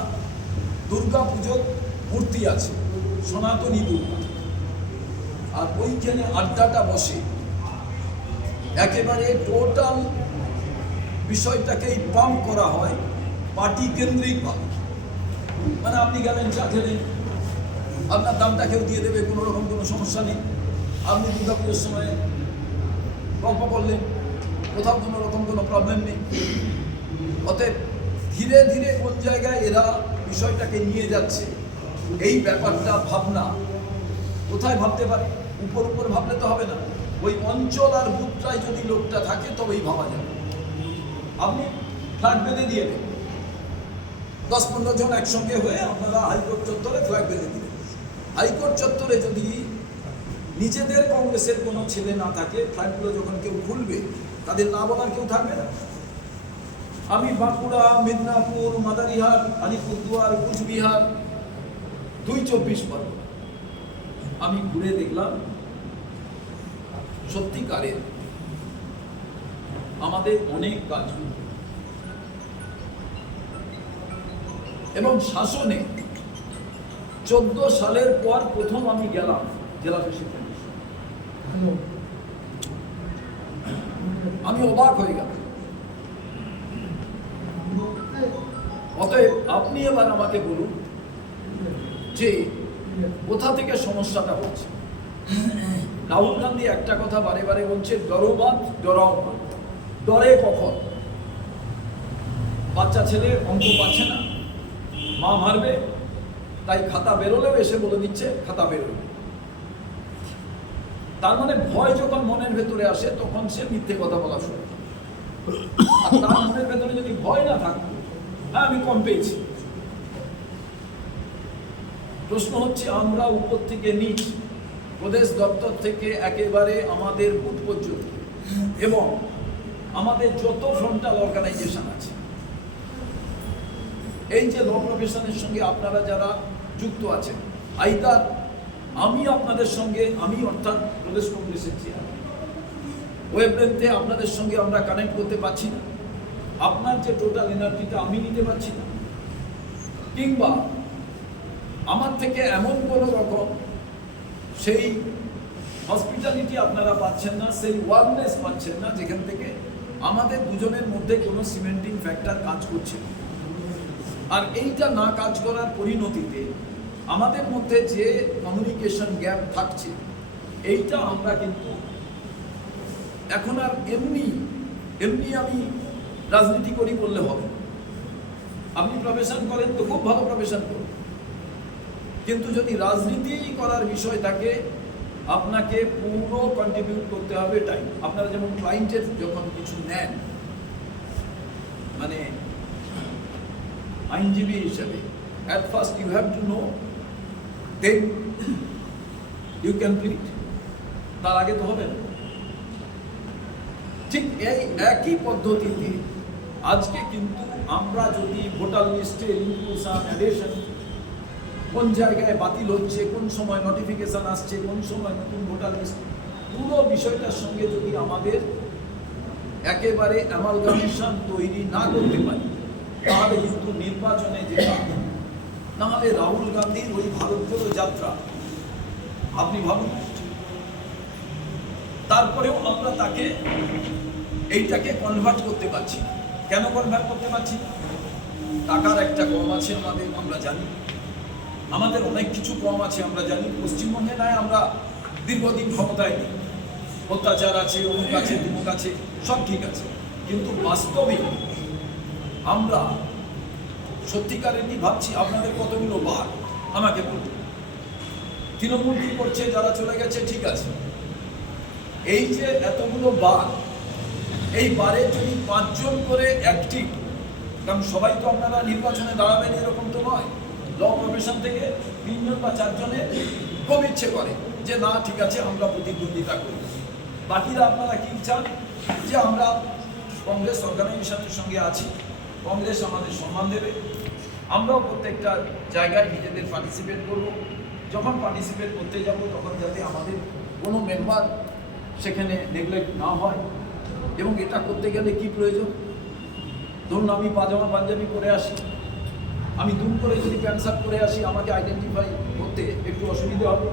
দুর্গা পুজোর মূর্তি আছে, সনাতনী দুর্গা, আর ওইখানে আড্ডাটা বসে। একেবারে টোটাল বিষয়টাকেই পাম্প করা হয় পার্টি কেন্দ্রিকভাবে। মানে আপনি গেলেন, চা খেলেন, আপনার দামটা কেউ দিয়ে দেবে, কোনো রকম কোনো সমস্যা নেই। আপনি দুর্গা পুজোর সময় গল্প করলেন, কোথাও কোনো রকম কোনো প্রবলেম নেই। অতএব ধীরে ধীরে কোন জায়গায় এরা বিষয়টাকে নিয়ে যাচ্ছে, এই ব্যাপারটা ভাবনা কোথায় ভাবতে পারে? উপর উপর ভাবলে তো হবে না, ওই অঞ্চল আর বুথটায় যদি লোকটা থাকে তবেই ভাবা যাবে। আপনি ফ্ল্যাট বেঁধে দিয়ে দেন, 10-15 জন একসঙ্গে হয়ে আপনারা হাইকোর্ট চত্বরে ফ্ল্যাট বেঁধে দিলেন। হাইকোর্ট চত্বরে যদি নিজেদের কংগ্রেসের কোনো ছেলে না থাকে, ফ্ল্যাটগুলো যখন কেউ খুলবে তাদের না বলার কেউ থাকবে না। আমি বাঁকুড়া, মেদিনীপুর, মাদারিহাট, আলিপুরদুয়ার, কুচবিহার, 2 24 পরগনা আমি ঘুরে দেখলাম, সত্যিকারের আমাদের অনেক কাজ এবং শাসনে 14 সালের পর প্রথম আমি গেলাম জেলা প্রেসিডেন্ট। আমি অবাক হয়ে গেলাম। অতএব আপনি এবার আমাকে বলুন যে কোথা থেকে সমস্যাটা হচ্ছে। রাহুল গান্ধী একটা কথা বারে বারে বলছে, ডরো মত ডরাও মত। ডরে কখন? বাচ্চা ছেলে অঙ্ক পাচ্ছে না, মা মারবে, তাই খাতা বেরোলেও এসে বলে দিচ্ছে খাতা বেরোবে। তার মানে ভয় যখন মনের ভেতরে আসে তখন সে মিথ্যে কথা বলা শুরু করে। আর তার মনের ভেতরে যদি ভয় না থাকতো, হ্যাঁ আমি কম পেয়েছি। প্রশ্ন হচ্ছে আমরা উপর থেকে নিচ, প্রদেশ দপ্তর থেকে একেবারে আমাদের বুথ পর্যন্ত এবং আমাদের যত ফ্রন্টাল অর্গানাইজেশন আছে, এই যে ল প্রফেশনের সঙ্গে আপনারা যারা যুক্ত আছেন, আইদার আমি আপনাদের সঙ্গে, আমি অর্থাৎ প্রদেশ কংগ্রেসের চেয়ারম্যান, ওয়েবলেন্থে আপনাদের সঙ্গে আমরা কানেক্ট করতে পারছি না, আপনার যে টোটাল এনার্জিটা আমি নিতে পারছি না, কিংবা আমার থেকে এমন কোনো রকম সেই হসপিটালিটি আপনারা পাচ্ছেন না, সেই ওয়ার্কনেস পাচ্ছেন না, যেখান থেকে আমাদের দুজনের মধ্যে কোনো সিমেন্টিং ফ্যাক্টর কাজ করছে না। আর এইটা না কাজ করার পরিণতিতে আমাদের মধ্যে যে কমিউনিকেশন গ্যাপ থাকছে, এইটা আমরা কিন্তু এখন আর এমনি আমি রাজনীতি করি বললে হবে। আপনি প্রফেশন করেন তো খুব ভালো প্রফেশন করুন, কিন্তু যদি রাজনীতি করার বিষয় থাকে আপনাকে পুরো কন্ট্রিবিউট করতে হবে টাইম। আপনারা যেমন ক্লায়েন্টের যখন কিছু নেন, মানে আইনজীবী হিসেবে at first you have to know, then you can plead, তার আগে তো হবে না। ঠিক এই একই পদ্ধতিতে আজকে কিন্তু আমরা যদি ভোটার লিস্টে ইনক্লুশন, অ্যাডিশন, কোন জায়গায় বাতিল হচ্ছে, কোন সময় নোটিফিকেশন আসছে, কোন সময় নতুন ভোটার লিস্ট, পুরো বিষয়টার সঙ্গে যদি আমাদের একেবারে অ্যামালগামেশন তৈরি না করতে পারি, তাহলে কিন্তু নির্বাচনে যেটা নাহলে রাহুল গান্ধীর ওই ভারত জোড়ো যাত্রা আপনি ভাবুন, তারপরেও আমরা তাকে এইটাকে কনভার্ট করতে পারছি না। কেন কনভার্ট করতে পারছি না? টাকার একটা কম আছে আমাদের, আমরা জানি। আমাদের অনেক কিছু কম আছে, আমরা জানি। পশ্চিমবঙ্গে নয় আমরা দীর্ঘদিন ক্ষমতায় নেই, অত্যাচার আছে, অমুক আছে, তমুক আছে, সব ঠিক আছে, কিন্তু বাস্তবে আমরা সত্যিকারের কি ভাবছি? আপনাদের কতগুলো বার আমাকে বলুন। তৃণমূল কি করছে? যারা চলে গেছে ঠিক আছে, এই যে এতগুলো বার, এই বারে যদি 5 জন করে অ্যাক্টিভ, কারণ সবাই তো আপনারা নির্বাচনে দাঁড়াবেন এরকম তো নয়, ল প্রফেশন থেকে 3 জন বা 4 জনের খুব ইচ্ছে করে যে না ঠিক আছে আমরা প্রতিদ্বন্দ্বিতা করি। বাকিরা আপনারা কি চান? যে আমরা কংগ্রেস অর্গানাইজেশনের সঙ্গে আছি, কংগ্রেস আমাদের সম্মান দেবে, আমরাও প্রত্যেকটা জায়গায় নিজেদের পার্টিসিপেট করব। যখন পার্টিসিপেট করতে যাব তখন যাতে আমাদের কোনো মেম্বার সেখানে নেগলেক্ট না হয়। এবং এটা করতে গেলে কি প্রয়োজন? ধরুন আমি পাজামা পাঞ্জাবি পরে আসি, আমি দুম করে যদি প্যান্ট শার্ট পরে আসি, আমাকে আইডেন্টিফাই করতে একটু অসুবিধা হবে।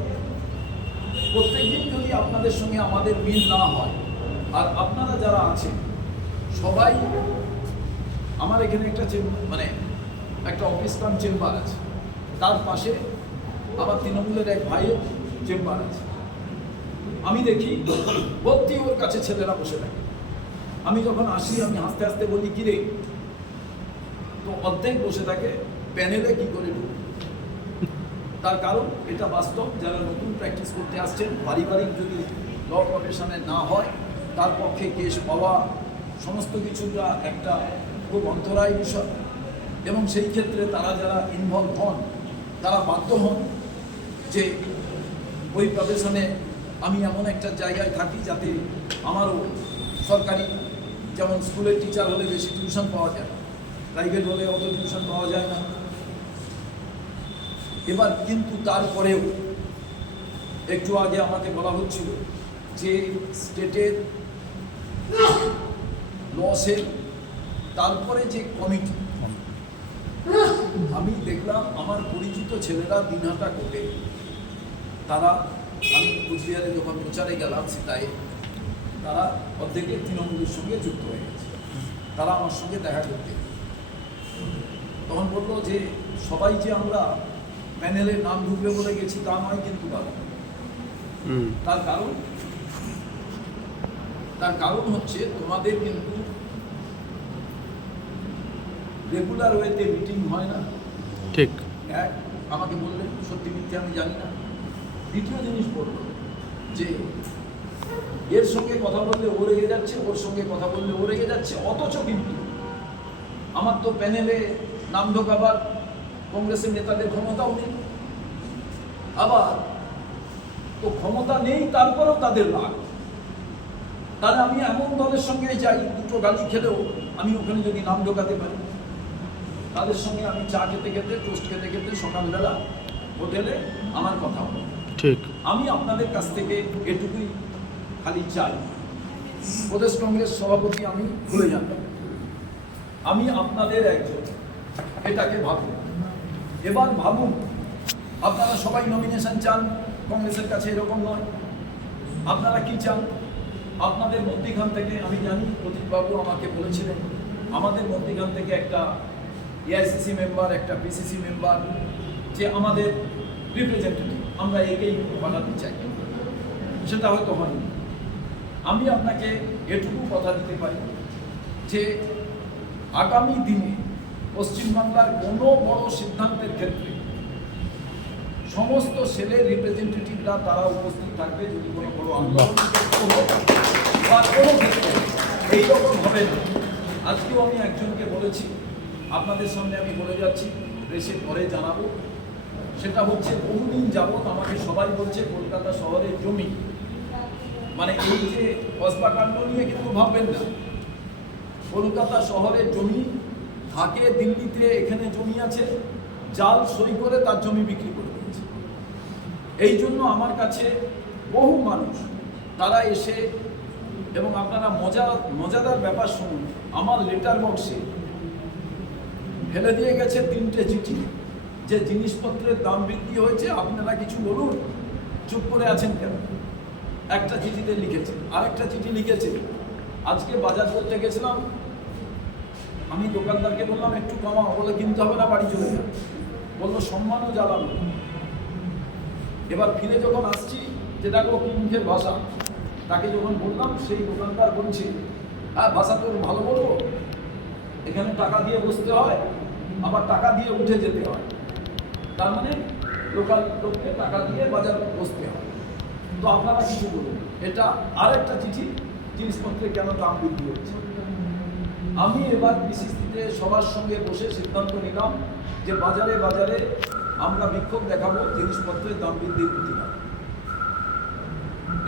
প্রত্যেকদিন যদি আপনাদের সঙ্গে আমাদের মিল না হয়, আর আপনারা যারা আছেন সবাই, আমার এখানে একটা মানে একটা অফিস কাম চেম্বার আছে, তার পাশে আমার তৃণমূলের এক ভাইয়ের চেম্বার আছে। আমি দেখি ভর্তি ওর কাছে ছেলেরা বসে থাকে। আমি যখন আসি আমি হাসতে হাসতে বলি কি রে, তো অর্ধেক বসে থাকে প্যানেলে কি করে ঢুকবে। তার কারণ এটা বাস্তব, যারা নতুন প্র্যাকটিস করতে আসছেন, পারিবারিক যদি ল প্রফেশনে না হয়, তার পক্ষে কেস পাওয়া সমস্ত কিছুটা একটা খুব অন্তরায় বিষয়। এবং সেই ক্ষেত্রে তারা যারা ইনভলভ হন, তারা বাধ্য হন যে ওই প্রফেশনে আমি এমন একটা জায়গায় থাকি যাতে আমারও সরকারি, যেমন স্কুলের টিচার হলে বেশি টিউশন পাওয়া যায়, প্রাইভেট হলে অত টিউশন পাওয়া যায় না। এবার কিন্তু তারপরেও একটু আগে আমাকে বলা হচ্ছিল যে স্টেটের লসের তারপরে যে কমিটি, আমি দেখলাম আমার পরিচিত ছেলেরা দিনহাটা কোর্টে, তারা, আমি কুচবিহারে যখন প্রচারে গেলাম সেটাই, তারা অর্ধেকের তৃণমূলের সঙ্গে যুক্ত হয়ে গেছে। তারা আমার সঙ্গে দেখা করতে, তখন বললো যে সবাই যে আমরা প্যানেলের নাম ঢুকবে বলে গেছি তা নয় কিন্তু বাবা। তার কারণ হচ্ছে তোমাদের কিন্তু রেগুলার ওয়েতে মিটিং হয় না। ঠিক। এক, আমাকে বললেন, সত্যি মিথ্যে আমি জানি না। দ্বিতীয় জিনিস বলল যে এর সঙ্গে কথা বললে ও রেগে যাচ্ছে, ওর সঙ্গে কথা বললে ও রেগে যাচ্ছে, অথচ কিন্তু আমার তো প্যানেলে নাম ঢোকাবার কংগ্রেসের নেতাদের ক্ষমতাও নেই। আবার তো ক্ষমতা নেই, তারপরেও তাদের রাগ। তাহলে আমি এমন দলের সঙ্গে যাই, দুটো গালি খেলেও আমি ওখানে যদি নাম ঢোকাতে পারি, তাদের সঙ্গে আমি চা খেতে খেতে, টোস্ট খেতে খেতে সকালবেলা হোটেলে আমার কথা হলো। ঠিক। আমি আপনাদের কাছ থেকে এটুকুই খালি চাই, প্রদেশ কংগ্রেস সভাপতি আমি ভুলে যাব, আমি আপনাদের একজন, এটাকে ভাবুন। এবার ভাবুন, আপনারা সবাই নমিনেশন চান, কংগ্রেসের কাছে এরকম নয়। আপনারা কি চান? আপনাদের মধ্যখান থেকে, আমি জানি প্রদীপবাবু আমাকে বলেছিলেন, আমাদের মধ্যখান থেকে একটা এআইসিসি মেম্বার, একটা পিসিসি মেম্বার, যে আমাদের রিপ্রেজেন্টেটিভ, আমরা একেই বানাতে চাই। সেটা হয়তো হয়নি। আমি আপনাকে এটুকু কথা দিতে পারি যে আগামী দিনে পশ্চিমবাংলার কোনো বড় সিদ্ধান্তের ক্ষেত্রে সমস্ত সেলের রিপ্রেজেন্টেটিভরা তারা উপস্থিত থাকবে। যদি কোনো বড় আন্দোলন বা কোনো ক্ষেত্রে এইরকম হবে না। আজকেও আমি একজনকে বলেছি, আপনাদের সামনে আমি বলে যাচ্ছি, রেসে পরে জানাবো। সেটা হচ্ছে বহুদিন যাবৎ আমাকে সবাই বলছে কলকাতা শহরের জমি, মানে এই যে কসবাকাণ্ড নিয়ে কিন্তু ভাববেন না, কলকাতা শহরের জমি থাকে দিল্লিতে, এখানে জমি আছে, জাল সই করে তার জমি বিক্রি করে দিয়েছে। এই জন্য আমার কাছে বহু মানুষ তারা এসে, এবং আপনারা মজাদার ব্যাপার শুনুন, আমার লেটার বক্সে ফেলে দিয়ে গেছে 3টে চিঠি। যে জিনিসপত্রের দাম বৃদ্ধি হয়েছে, আপনারা কিছু বলুন, চুপ করে আছেন কেন? একটা চিঠিতে লিখেছে, আরেকটা চিঠি লিখেছে। আজকে বাজার করতে গেছিলাম, আমি দোকানদারকে বললাম একটু কমাও, বলে কিনতে হবে না, বাড়ি চলে যাবে। বললো সম্মানও জ্বালানো। এবার ফিরে যখন আসছি, যে দেখো কি মুখের ভাষা, তাকে যখন বললাম, সেই দোকানদার বলছে, হ্যাঁ ভাষা তোর ভালো বলবো, এখানে টাকা দিয়ে বসতে হয়, আবার টাকা দিয়ে উঠে যেতে হয়। তার মানে লোকাল লোককে টাকা দিয়ে বাজার বসতে হয়। তো আপনারা কিছু বলুন। এটা আরেকটা চিঠি, জিনিসপত্রের কেন দাম বৃদ্ধি হচ্ছে। আমি এবার বিসিসিতে সবার সঙ্গে বসে সিদ্ধান্ত নিলাম যে বাজারে বাজারে আমরা বিক্ষোভ দেখাবো জিনিসপত্রের দাম বৃদ্ধির প্রতিবাদ।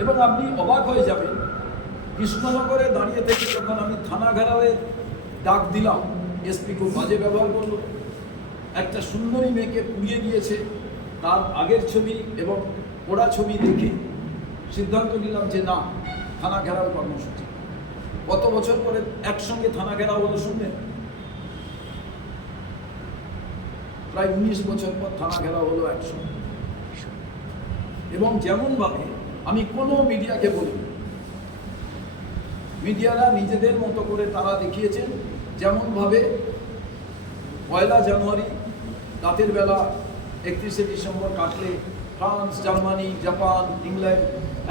এবং আপনি অবাক হয়ে যাবেন, কৃষ্ণনগরে দাঁড়িয়ে থেকে যখন আমি থানা ঘেরাওয়ের ডাক দিলাম, এসপি খুব বাজে ব্যবহার করলো। একটা সুন্দরী মেয়েকে পুড়িয়ে দিয়েছে, তার আগের ছবি এবং পোড়া ছবি দেখে সিদ্ধান্ত নিলাম যে না, থানা ঘেরাও কর্মসূচি। কত বছর পরে একসঙ্গে থানা ঘেরাও হলো শুনলেন? প্রায় 19 বছর পর থানা ঘেরাও হলো একসঙ্গে। এবং যেমনভাবে আমি কোনো মিডিয়াকে বলি, মিডিয়ারা নিজেদের মতো করে তারা দেখিয়েছেন, যেমনভাবে 1 জানুয়ারি রাতের বেলা 31শে ডিসেম্বর কাটলে ফ্রান্স, জার্মানি, জাপান, ইংল্যান্ড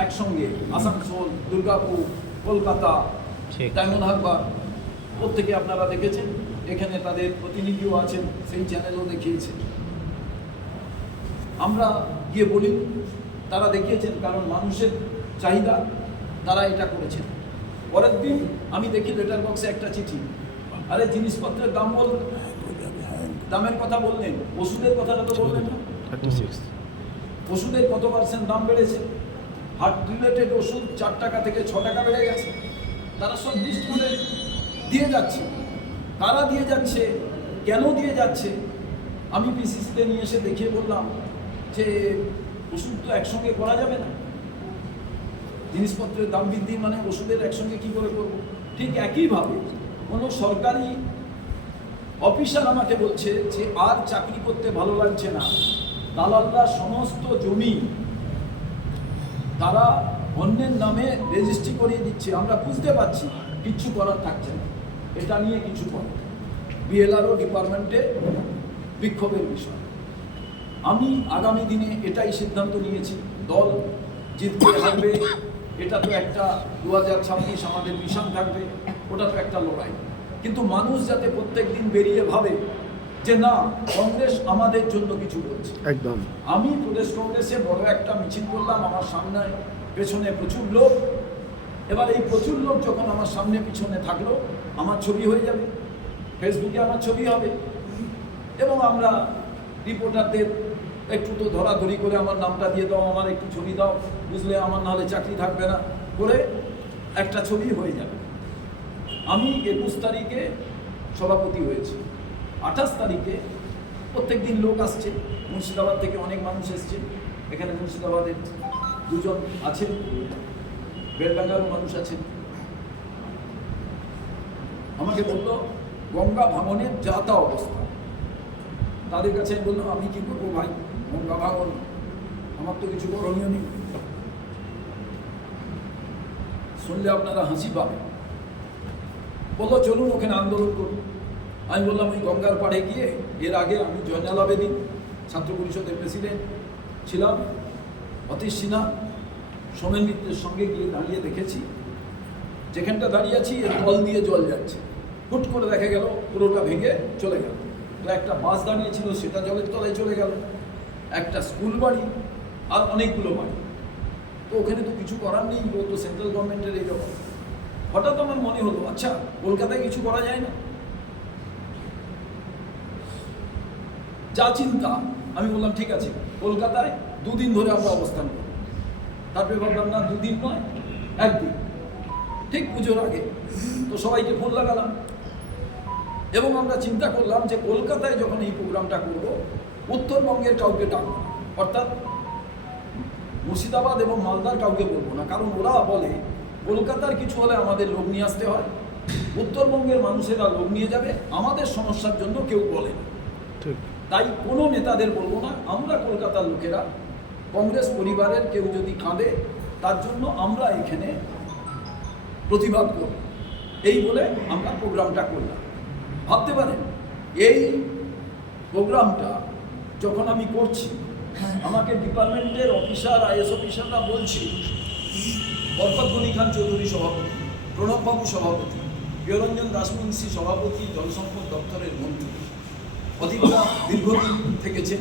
একসঙ্গে, আসানসোল, দুর্গাপুর, কলকাতা, ডায়মন্ড হারবার, প্রত্যেকে আপনারা দেখেছেন। এখানে তাদের প্রতিনিধিও আছেন, সেই চ্যানেলও দেখিয়েছে। আমরা গিয়ে বলি, তারা দেখিয়েছেন, কারণ মানুষের চাহিদা, তারা এটা করেছেন। পরের দিন আমি দেখি লেটার বক্সে একটা চিঠি, আরে জিনিসপত্রের দাম বলুন, দামের কথা বললেন, ওষুধের কথাটা তো বললেন না। ওষুধের কত % দাম বেড়েছে? হার্ট রিলেটেড ওষুধ 4 টাকা থেকে 6 টাকা বেড়ে গেছে। তারা সব লিস্ট করে দিয়ে যাচ্ছে। কারা দিয়ে যাচ্ছে, কেন দিয়ে যাচ্ছে? আমি পিসিসিতে নিয়ে এসে দেখিয়ে বললাম যে ওষুধ তো একসঙ্গে করা যাবে না, জিনিসপত্রের দাম বৃদ্ধি মানে ওষুধের একসঙ্গে কি করে করবো? ঠিক একইভাবে কোনো সরকারি অফিসার আমাকে বলছে যে আর চাকরি করতে ভালো লাগছে না, দালালরা সমস্ত জমি তারা অন্যের নামে রেজিস্ট্রি করিয়ে দিচ্ছে, আমরা বুঝতে পারছি, কিচ্ছু করার থাকছে না, এটা নিয়ে কিছু করে। বিএলআরও ডিপার্টমেন্টে বিক্ষোভের বিষয়। আমি আগামী দিনে এটাই সিদ্ধান্ত নিয়েছি, দল জিতবে হারবে এটা তো একটা 2026 আমাদের মিশন থাকবে, ওটা তো একটা লড়াই। কিন্তু মানুষ যাতে প্রত্যেক দিন বেরিয়ে ভাবে যে না, কংগ্রেস আমাদের জন্য কিছু বলছে। একদম। আমি প্রদেশ কংগ্রেসে বড় একটা মিছিল করলাম, আমার সামনে পেছনে প্রচুর লোক। এবার এই প্রচুর লোক যখন আমার সামনে পিছনে থাকলো, আমার ছবি হয়ে যাবে, ফেসবুকে আমার ছবি হবে, এবং আমরা রিপোর্টারদের একটু তো ধরাধরি করে আমার নামটা দিয়ে দাও, আমার একটু ছবি দাও, বুঝলে আমার নাহলে চাকরি থাকবে না, করে একটা ছবি হয়ে যাবে। আমি 21 তারিখে সভাপতি হয়েছি, 28 তারিখে প্রত্যেক দিন লোক আসছে, মুর্শিদাবাদ থেকে অনেক মানুষ এসছে, এখানে মুর্শিদাবাদের 2 জন আছেন, বেলডাঙ্গারও মানুষ আছেন। আমাকে বললো গঙ্গা ভাঙনের যা তা অবস্থা। তাদের কাছে আমি বললাম আমি কি করবো ভাই, গঙ্গা ভাঙন, আমার তো কিছু করণীয় নেই। শুনলে আপনারা হাসি পাবে। বললো চলুন ওখানে আন্দোলন করুন। আমি বললাম ওই গঙ্গার পাড়ে গিয়ে, এর আগে আমি জয়নাল আবেদীন ছাত্র পরিষদের প্রেসিডেন্ট ছিলাম, অতীশ সিনহা, সোমেন মিত্রের সঙ্গে গিয়ে দাঁড়িয়ে দেখেছি, যেখানটা দাঁড়িয়ে আছি এর তল দিয়ে জল যাচ্ছে, হুট করে দেখা গেল পুরোটা ভেঙে চলে গেল। তো একটা বাস দাঁড়িয়েছিল, সেটা জলের তলায় চলে গেল, একটা স্কুল বাড়ি আর অনেকগুলো বাড়ি। তো ওখানে তো কিছু করার নেই, ও তো সেন্ট্রাল গভর্নমেন্টের এইরকম। হঠাৎ আমার মনে হলো, আচ্ছা কলকাতায় কিছু করা যায় না? যা চিন্তা, আমি বললাম ঠিক আছে, কলকাতায় 2 দিন ধরে আমরা অবস্থান করব। তারপরে ভাবলাম না 2 দিন নয়, 1 দিন, ঠিক পুজোর আগে। তো সবাইকে ফোন লাগালাম এবং আমরা চিন্তা করলাম যে কলকাতায় যখন এই প্রোগ্রামটা করব, উত্তরবঙ্গের কাউকে ডাকবো না, অর্থাৎ মুর্শিদাবাদ এবং মালদার কাউকে বলবো না, কারণ ওরা বলে কলকাতার কিছু হলে আমাদের লোক নিয়ে আসতে হয়, উত্তরবঙ্গের মানুষেরা লোক নিয়ে যাবে, আমাদের সমস্যার জন্য কেউ বলে না। তাই কোনো নেতাদের বলবো না, আমরা কলকাতার লোকেরা কংগ্রেস পরিবারের কেউ যদি কাঁদে তার জন্য আমরা এখানে প্রতিবাদ করব, এই বলে আমরা প্রোগ্রামটা করলাম। ভাবতে পারেন এই প্রোগ্রামটা যখন আমি করছি, আমাকে ডিপার্টমেন্টের অফিসার আইএস অফিসাররা বলছে, বরকত গনি খান চৌধুরী সভাপতি, প্রণববাবু সভাপতি, প্রিয়রঞ্জন দাসমুন্সী সভাপতি, জলসম্পদ দপ্তরের মন্ত্রী, অদিতদা দীর্ঘদিন থেকেছেন,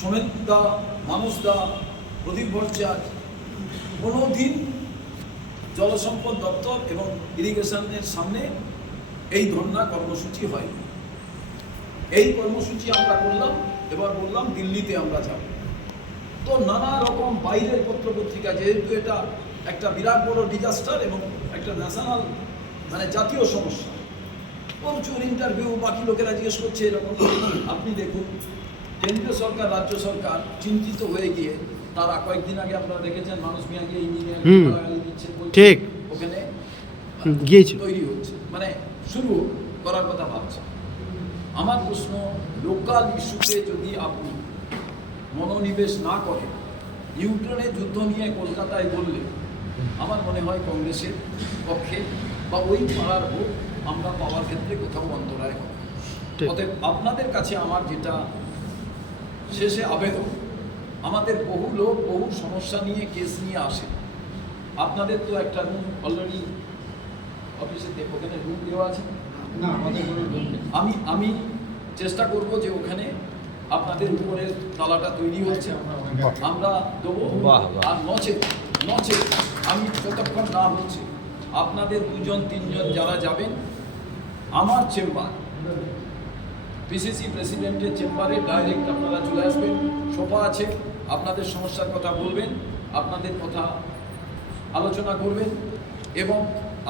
সোমেন দা, মানস দা, প্রদীপ ভট্টাচার্য, কোনোদিন জলসম্পদ দপ্তর এবং ইরিগেশনের সামনে এই ধর্ণা কর্মসূচি হয়নি। এই কর্মসূচি আমরা করলাম, এবার বললাম দিল্লিতে আমরা যাব। তো নানা রকম বাইরের পত্রপত্রিকা, যেহেতু এটা একটা বিরাট বড় ডিজাস্টার এবং একটা ন্যাশনাল মানে জাতীয় সমস্যা, প্রচুর ইন্টারভিউ, বাকি লোকেরা জিজ্ঞেস করছে এরকম। আপনি দেখুন কেন্দ্রীয় সরকার, রাজ্য সরকার চিন্তিত হয়ে গিয়ে তারা কয়েকদিন আগে আপনারা দেখেছেন মানুষ মিয়াকে ইঞ্জিনিয়ার দিচ্ছে, ঠিক ওখানে গিয়েছিল, তৈরি হচ্ছে, মানে শুরু করার কথা ভাবছে। আমার প্রশ্ন, লোকাল ইস্যুতে যদি আপনি মনোনিবেশ না করেন, ইউক্রেনের যুদ্ধ নিয়ে কলকাতায় বললে আমার মনে হয় কংগ্রেসের পক্ষে বা ওই পাড়ার ভোট আমরা পাওয়ার ক্ষেত্রে কোথাও অন্তরায় হবে। অতএব আপনাদের কাছে আমার যেটা শেষে আবেদন, আমাদের বহু লোক বহু সমস্যা নিয়ে কেস নিয়ে আসে, আপনাদের তো একটা রুম অলরেডি অফিসে ওখানে রুম দেওয়া আছে না, আমাদের কোনো রুম নেই। আমি চেষ্টা করব যে ওখানে আপনাদের উপরের তালাটা তৈরি হচ্ছে, আমরা দেবো। বাহ, বাহ। আর নচেত আমি যতক্ষণ না হচ্ছে আপনাদের 2-3 যারা যাবেন, আমার চেম্বার পিসিসি প্রেসিডেন্টের চেম্বারে ডাইরেক্ট আপনারা চলে আসবেন, সোফা আছে, আপনাদের সমস্যার কথা বলবেন, আপনাদের কথা আলোচনা করবেন এবং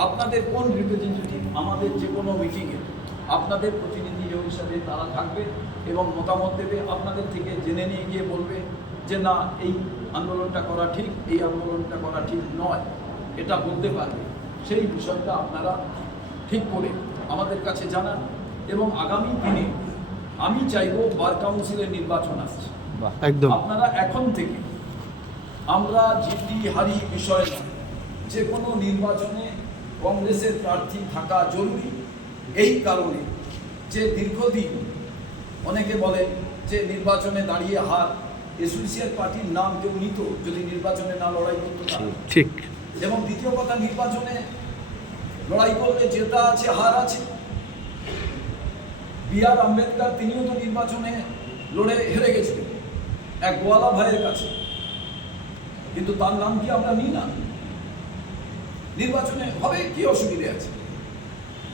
আপনাদের কোন রিপ্রেজেন্টেটিভ আমাদের যে কোনো মিটিংয়ে আপনাদের প্রতিনিধি হিসাবে তারা থাকবে এবং মতামত দেবে, আপনাদের থেকে জেনে নিয়ে গিয়ে বলবে যে না এই আন্দোলনটা করা ঠিক, এই আন্দোলনটা করা ঠিক নয়, এটা বলতে পারবে। সেই বিষয়টা আপনারা ঠিক করে আমাদের কাছে জানান এবং আগামী দিনে আমি চাইব বার কাউন্সিলের নির্বাচন আসছে, একদম আপনারা এখন থেকে, আমরা জিতি হারি বিষয় না, যে কোনো নির্বাচনে কংগ্রেসের প্রার্থী থাকা জরুরি। এই কারণে যে দীর্ঘদিন অনেকে বলেন যে নির্বাচনে দাঁড়িয়ে হার, এসোসিয়েট পার্টির নাম কেউ নিত যদি নির্বাচনে না লড়াই করতো না। ঠিক। এবং দ্বিতীয় কথা, নির্বাচনে লড়াই করলে জেতা আছে, হার আছে। B.R. আম্বেদকর তিনিও তো নির্বাচনে লড়ে হেরে গেছিলেন এক গোয়ালা ভাইয়ের কাছে, কিন্তু তার নাম কি আমরা নিই না? নির্বাচনে হবে কি অসুবিধে আছে,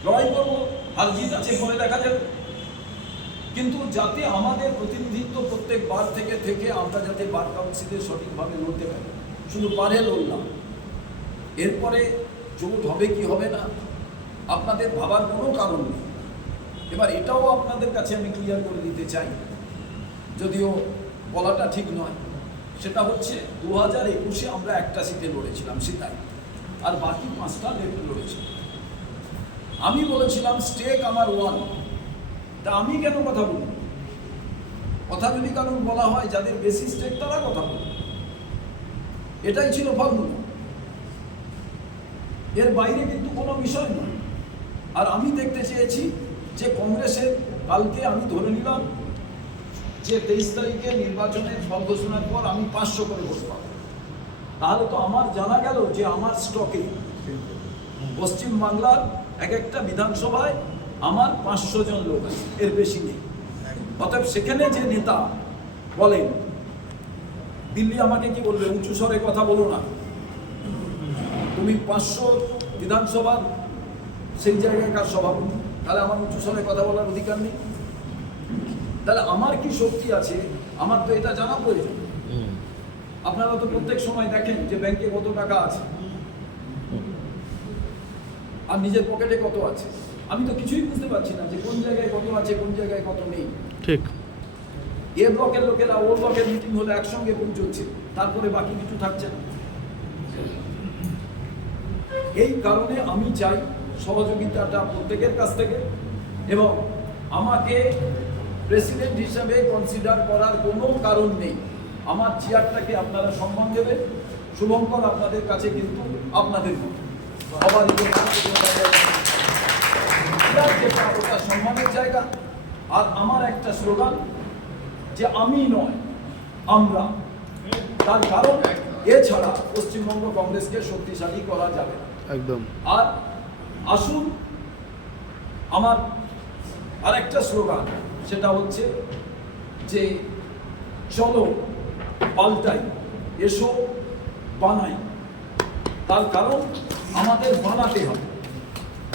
লড়াই করবো, হার জিত আছে, পরে দেখা যাবে। কিন্তু যাতে আমাদের প্রতিনিধিত্ব প্রত্যেক বার থেকে আমরা যাতে বার কাউন্সিলে সঠিকভাবে লড়তে পারি, শুধু পারে লড়লাম, এরপরে জোট হবে কি হবে না আপনাদের ভাবার কোনো কারণ নেই। এবার এটাও আপনাদের কাছে আমি ক্লিয়ার করে দিতে চাই, যদিও বলাটা ঠিক নয়, সেটা হচ্ছে 2021-এ আমরা একটা সিটে লড়েছিলাম সিতাই, আর বাকি 5টা লেফট লড়েছিলাম। আমি বলেছিলাম স্টেক আমার 1, তা আমি কেন কথা বলি? কথা যদি কারণ বলা হয় যাদের বেশি স্টেক তারা কথা বলে, এটাই ছিল ফর্মুলা, এর বাইরে কিন্তু কোনো বিষয় নয়। আর আমি দেখতে চেয়েছি যে কংগ্রেসের কালকে আমি ধরে নিলাম যে 23 তারিখে নির্বাচনের ফল ঘোষণার পর আমি 500 করে ভোট পাবো, তাহলে তো আমার জানা গেল যে আমার স্টকে পশ্চিম বাংলার এক একটা বিধানসভায় আমার 500 জন লোক আছে, এর বেশি নেই। অতএব সেখানে যে নেতা বলেন দিল্লি আমাকে কি বলবে, উঁচু স্বরে কথা বলো না, তুমি 500 বিধানসভার সেই জায়গাকার সভাপতি, তাহলে আমার উঁচু স্বরে কথা বলার অধিকার নেই? তাহলে আমার কি শক্তি আছে, আমার তো এটা জানা প্রয়োজন। আপনারা তো প্রত্যেক সময় দেখেন যে ব্যাংকে কত টাকা আছে আর নিজের পকেটে কত আছে। আমি তো কিছুই বুঝতে পারছি না যে কোন জায়গায় কত আছে, কোন জায়গায় কত নেই। ঠিক। এ ব্লকের লোকেরা ও ব্লকের মিটিং হলে একসঙ্গে পৌঁছচ্ছে, তারপরে বাকি কিছু থাকছে না। এই কারণে আমি চাই সহযোগিতাটা প্রত্যেকের কাছ থেকে, এবং আমাকে প্রেসিডেন্ট হিসাবে কনসিডার করার কোনো কারণ নেই। আমার চেয়ারটাকে আপনারা সম্মান দেবেন। শুভঙ্কর আপনাদের কাছে কিন্তু আপনাদের মতো আবার যেটা ওটা সম্মানের জায়গা। আর আমার একটা স্লোগান যে আমি নয় আমরা, তার কারণ এছাড়া পশ্চিমবঙ্গ কংগ্রেসকে শক্তিশালী করা যাবে না। একদম। আর আসুন, আমার আরেকটা স্লোগান, সেটা হচ্ছে যে চলো পাল্টাই, এসো বানাই। তার কারণ আমাদের বানাতে হবে।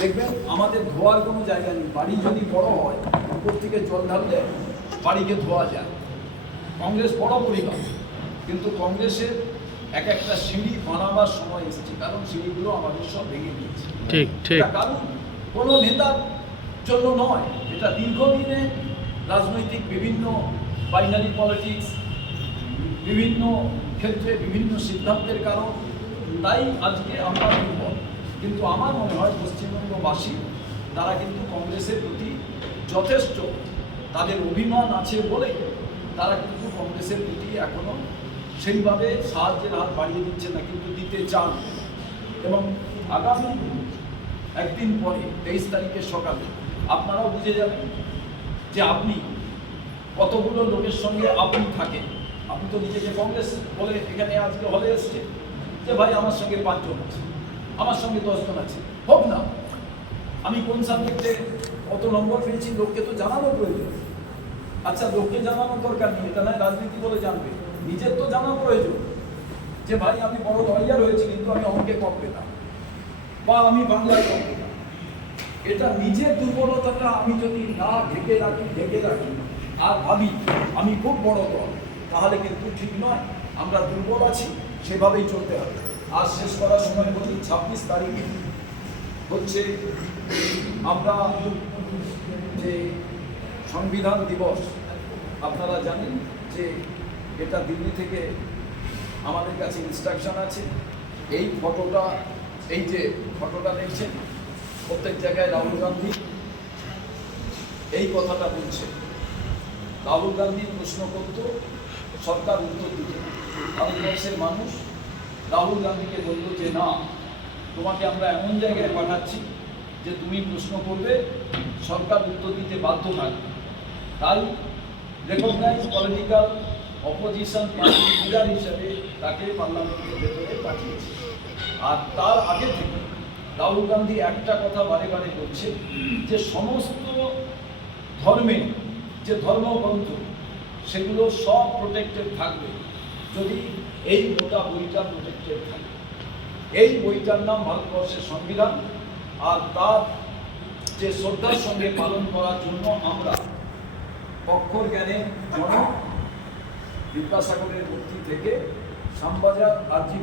দেখবেন আমাদের ধোয়ার কোনো জায়গা নেই। বাড়ি যদি বড় হয়, উপর থেকে জল ঢাললে বাড়িকে ধোয়া যায়। কংগ্রেস বড় পরিবার, কিন্তু কংগ্রেসের এক একটা সিঁড়ি বানাবার সময় এসেছে, কারণ সিঁড়িগুলো আমাদের সব ভেঙে দিয়েছে। ঠিক ঠিক। এটা কারণ কোনো নেতার জন্য নয়, এটা দীর্ঘদিনে রাজনৈতিক বিভিন্ন বাইনারি পলিটিক্স, বিভিন্ন ক্ষেত্রে বিভিন্ন সিদ্ধান্তের কারণ। তাই আজকে আমরা দুর্বল। কিন্তু আমার মনে হয় পশ্চিমবঙ্গবাসী তারা কিন্তু কংগ্রেসের প্রতি যথেষ্ট তাদের অভিমান আছে বলে তারা কিন্তু কংগ্রেসের প্রতি এখনো সেইভাবে সাহায্যের হাত বাড়িয়ে দিচ্ছে না, কিন্তু দিতে চান। এবং আগামী একদিন পরে 23 তারিখের সকালে আপনারাও বুঝে যাবেন যে আপনি কতগুলো লোকের সঙ্গে আপনি থাকেন। আপনি তো নিজেকে কংগ্রেস বলে এখানে আজকে হলে এসছে যে ভাই আমার সঙ্গে 5 জন আছে, আমার সঙ্গে 10 জন আছে, হোক না। আমি কোন সাবজেক্টে কত নম্বর পেয়েছি লোককে তো জানানো প্রয়োজন। আচ্ছা, লোককে জানানোর দরকার নেই, এটা নয় রাজনীতি বলে জানবে, নিজের তো জানা প্রয়োজন যে ভাই আমি বড় লয়ার হয়েছি কিন্তু আমি অঙ্কে কম পেতাম, বা আমি বাংলায় কম পেতাম। এটা নিজের দুর্বলতাটা আমি যদি না ঢেকে রাখি আর ভাবি আমি খুব বড় দল, তাহলে কিন্তু ঠিক নয়। আমরা দুর্বল আছি, সেভাবেই চলতে হবে। আর শেষ করার সময় বলি, 26 তারিখে হচ্ছে আমরা যে সংবিধান দিবস, আপনারা জানেন যে এটা দিল্লি থেকে আমাদের কাছে ইনস্ট্রাকশন আছে। এই ফটোটা, এই যে ফটোটা দেখছেন, প্রত্যেক জায়গায় রাহুল গান্ধী এই কথাটা বলছে। রাহুল গান্ধী প্রশ্ন করত, সরকার উত্তর দিত। ভারতবর্ষের মানুষ রাহুল গান্ধীকে বলল যে না, তোমাকে আমরা এমন জায়গায় পাঠাচ্ছি যে তুমি প্রশ্ন করবে, সরকার উত্তর দিতে বাধ্য থাকবে। তাই recognise political opposition party leader হিসেবে তাকে পার্লামেন্টের ভেতরে পাঠিয়েছে। আর তার আগে থেকে রাহুল গান্ধী একটা কথা বারে বারে বলছে যে সমস্ত ধর্মে যে ধর্মগ্রন্থ সেগুলো সব প্রোটেক্টেড থাকবে যদি এই গোটা বইটা প্রোটেক্টেড থাকে। এই বইটার নাম ভারতবর্ষের সংবিধান। আর তার যে শ্রদ্ধার সঙ্গে পালন করার জন্য আমরা অক্ষর জ্ঞানের জনক বিদ্যাসাগরের মূর্তি থেকে শ্যামবাজার আরজি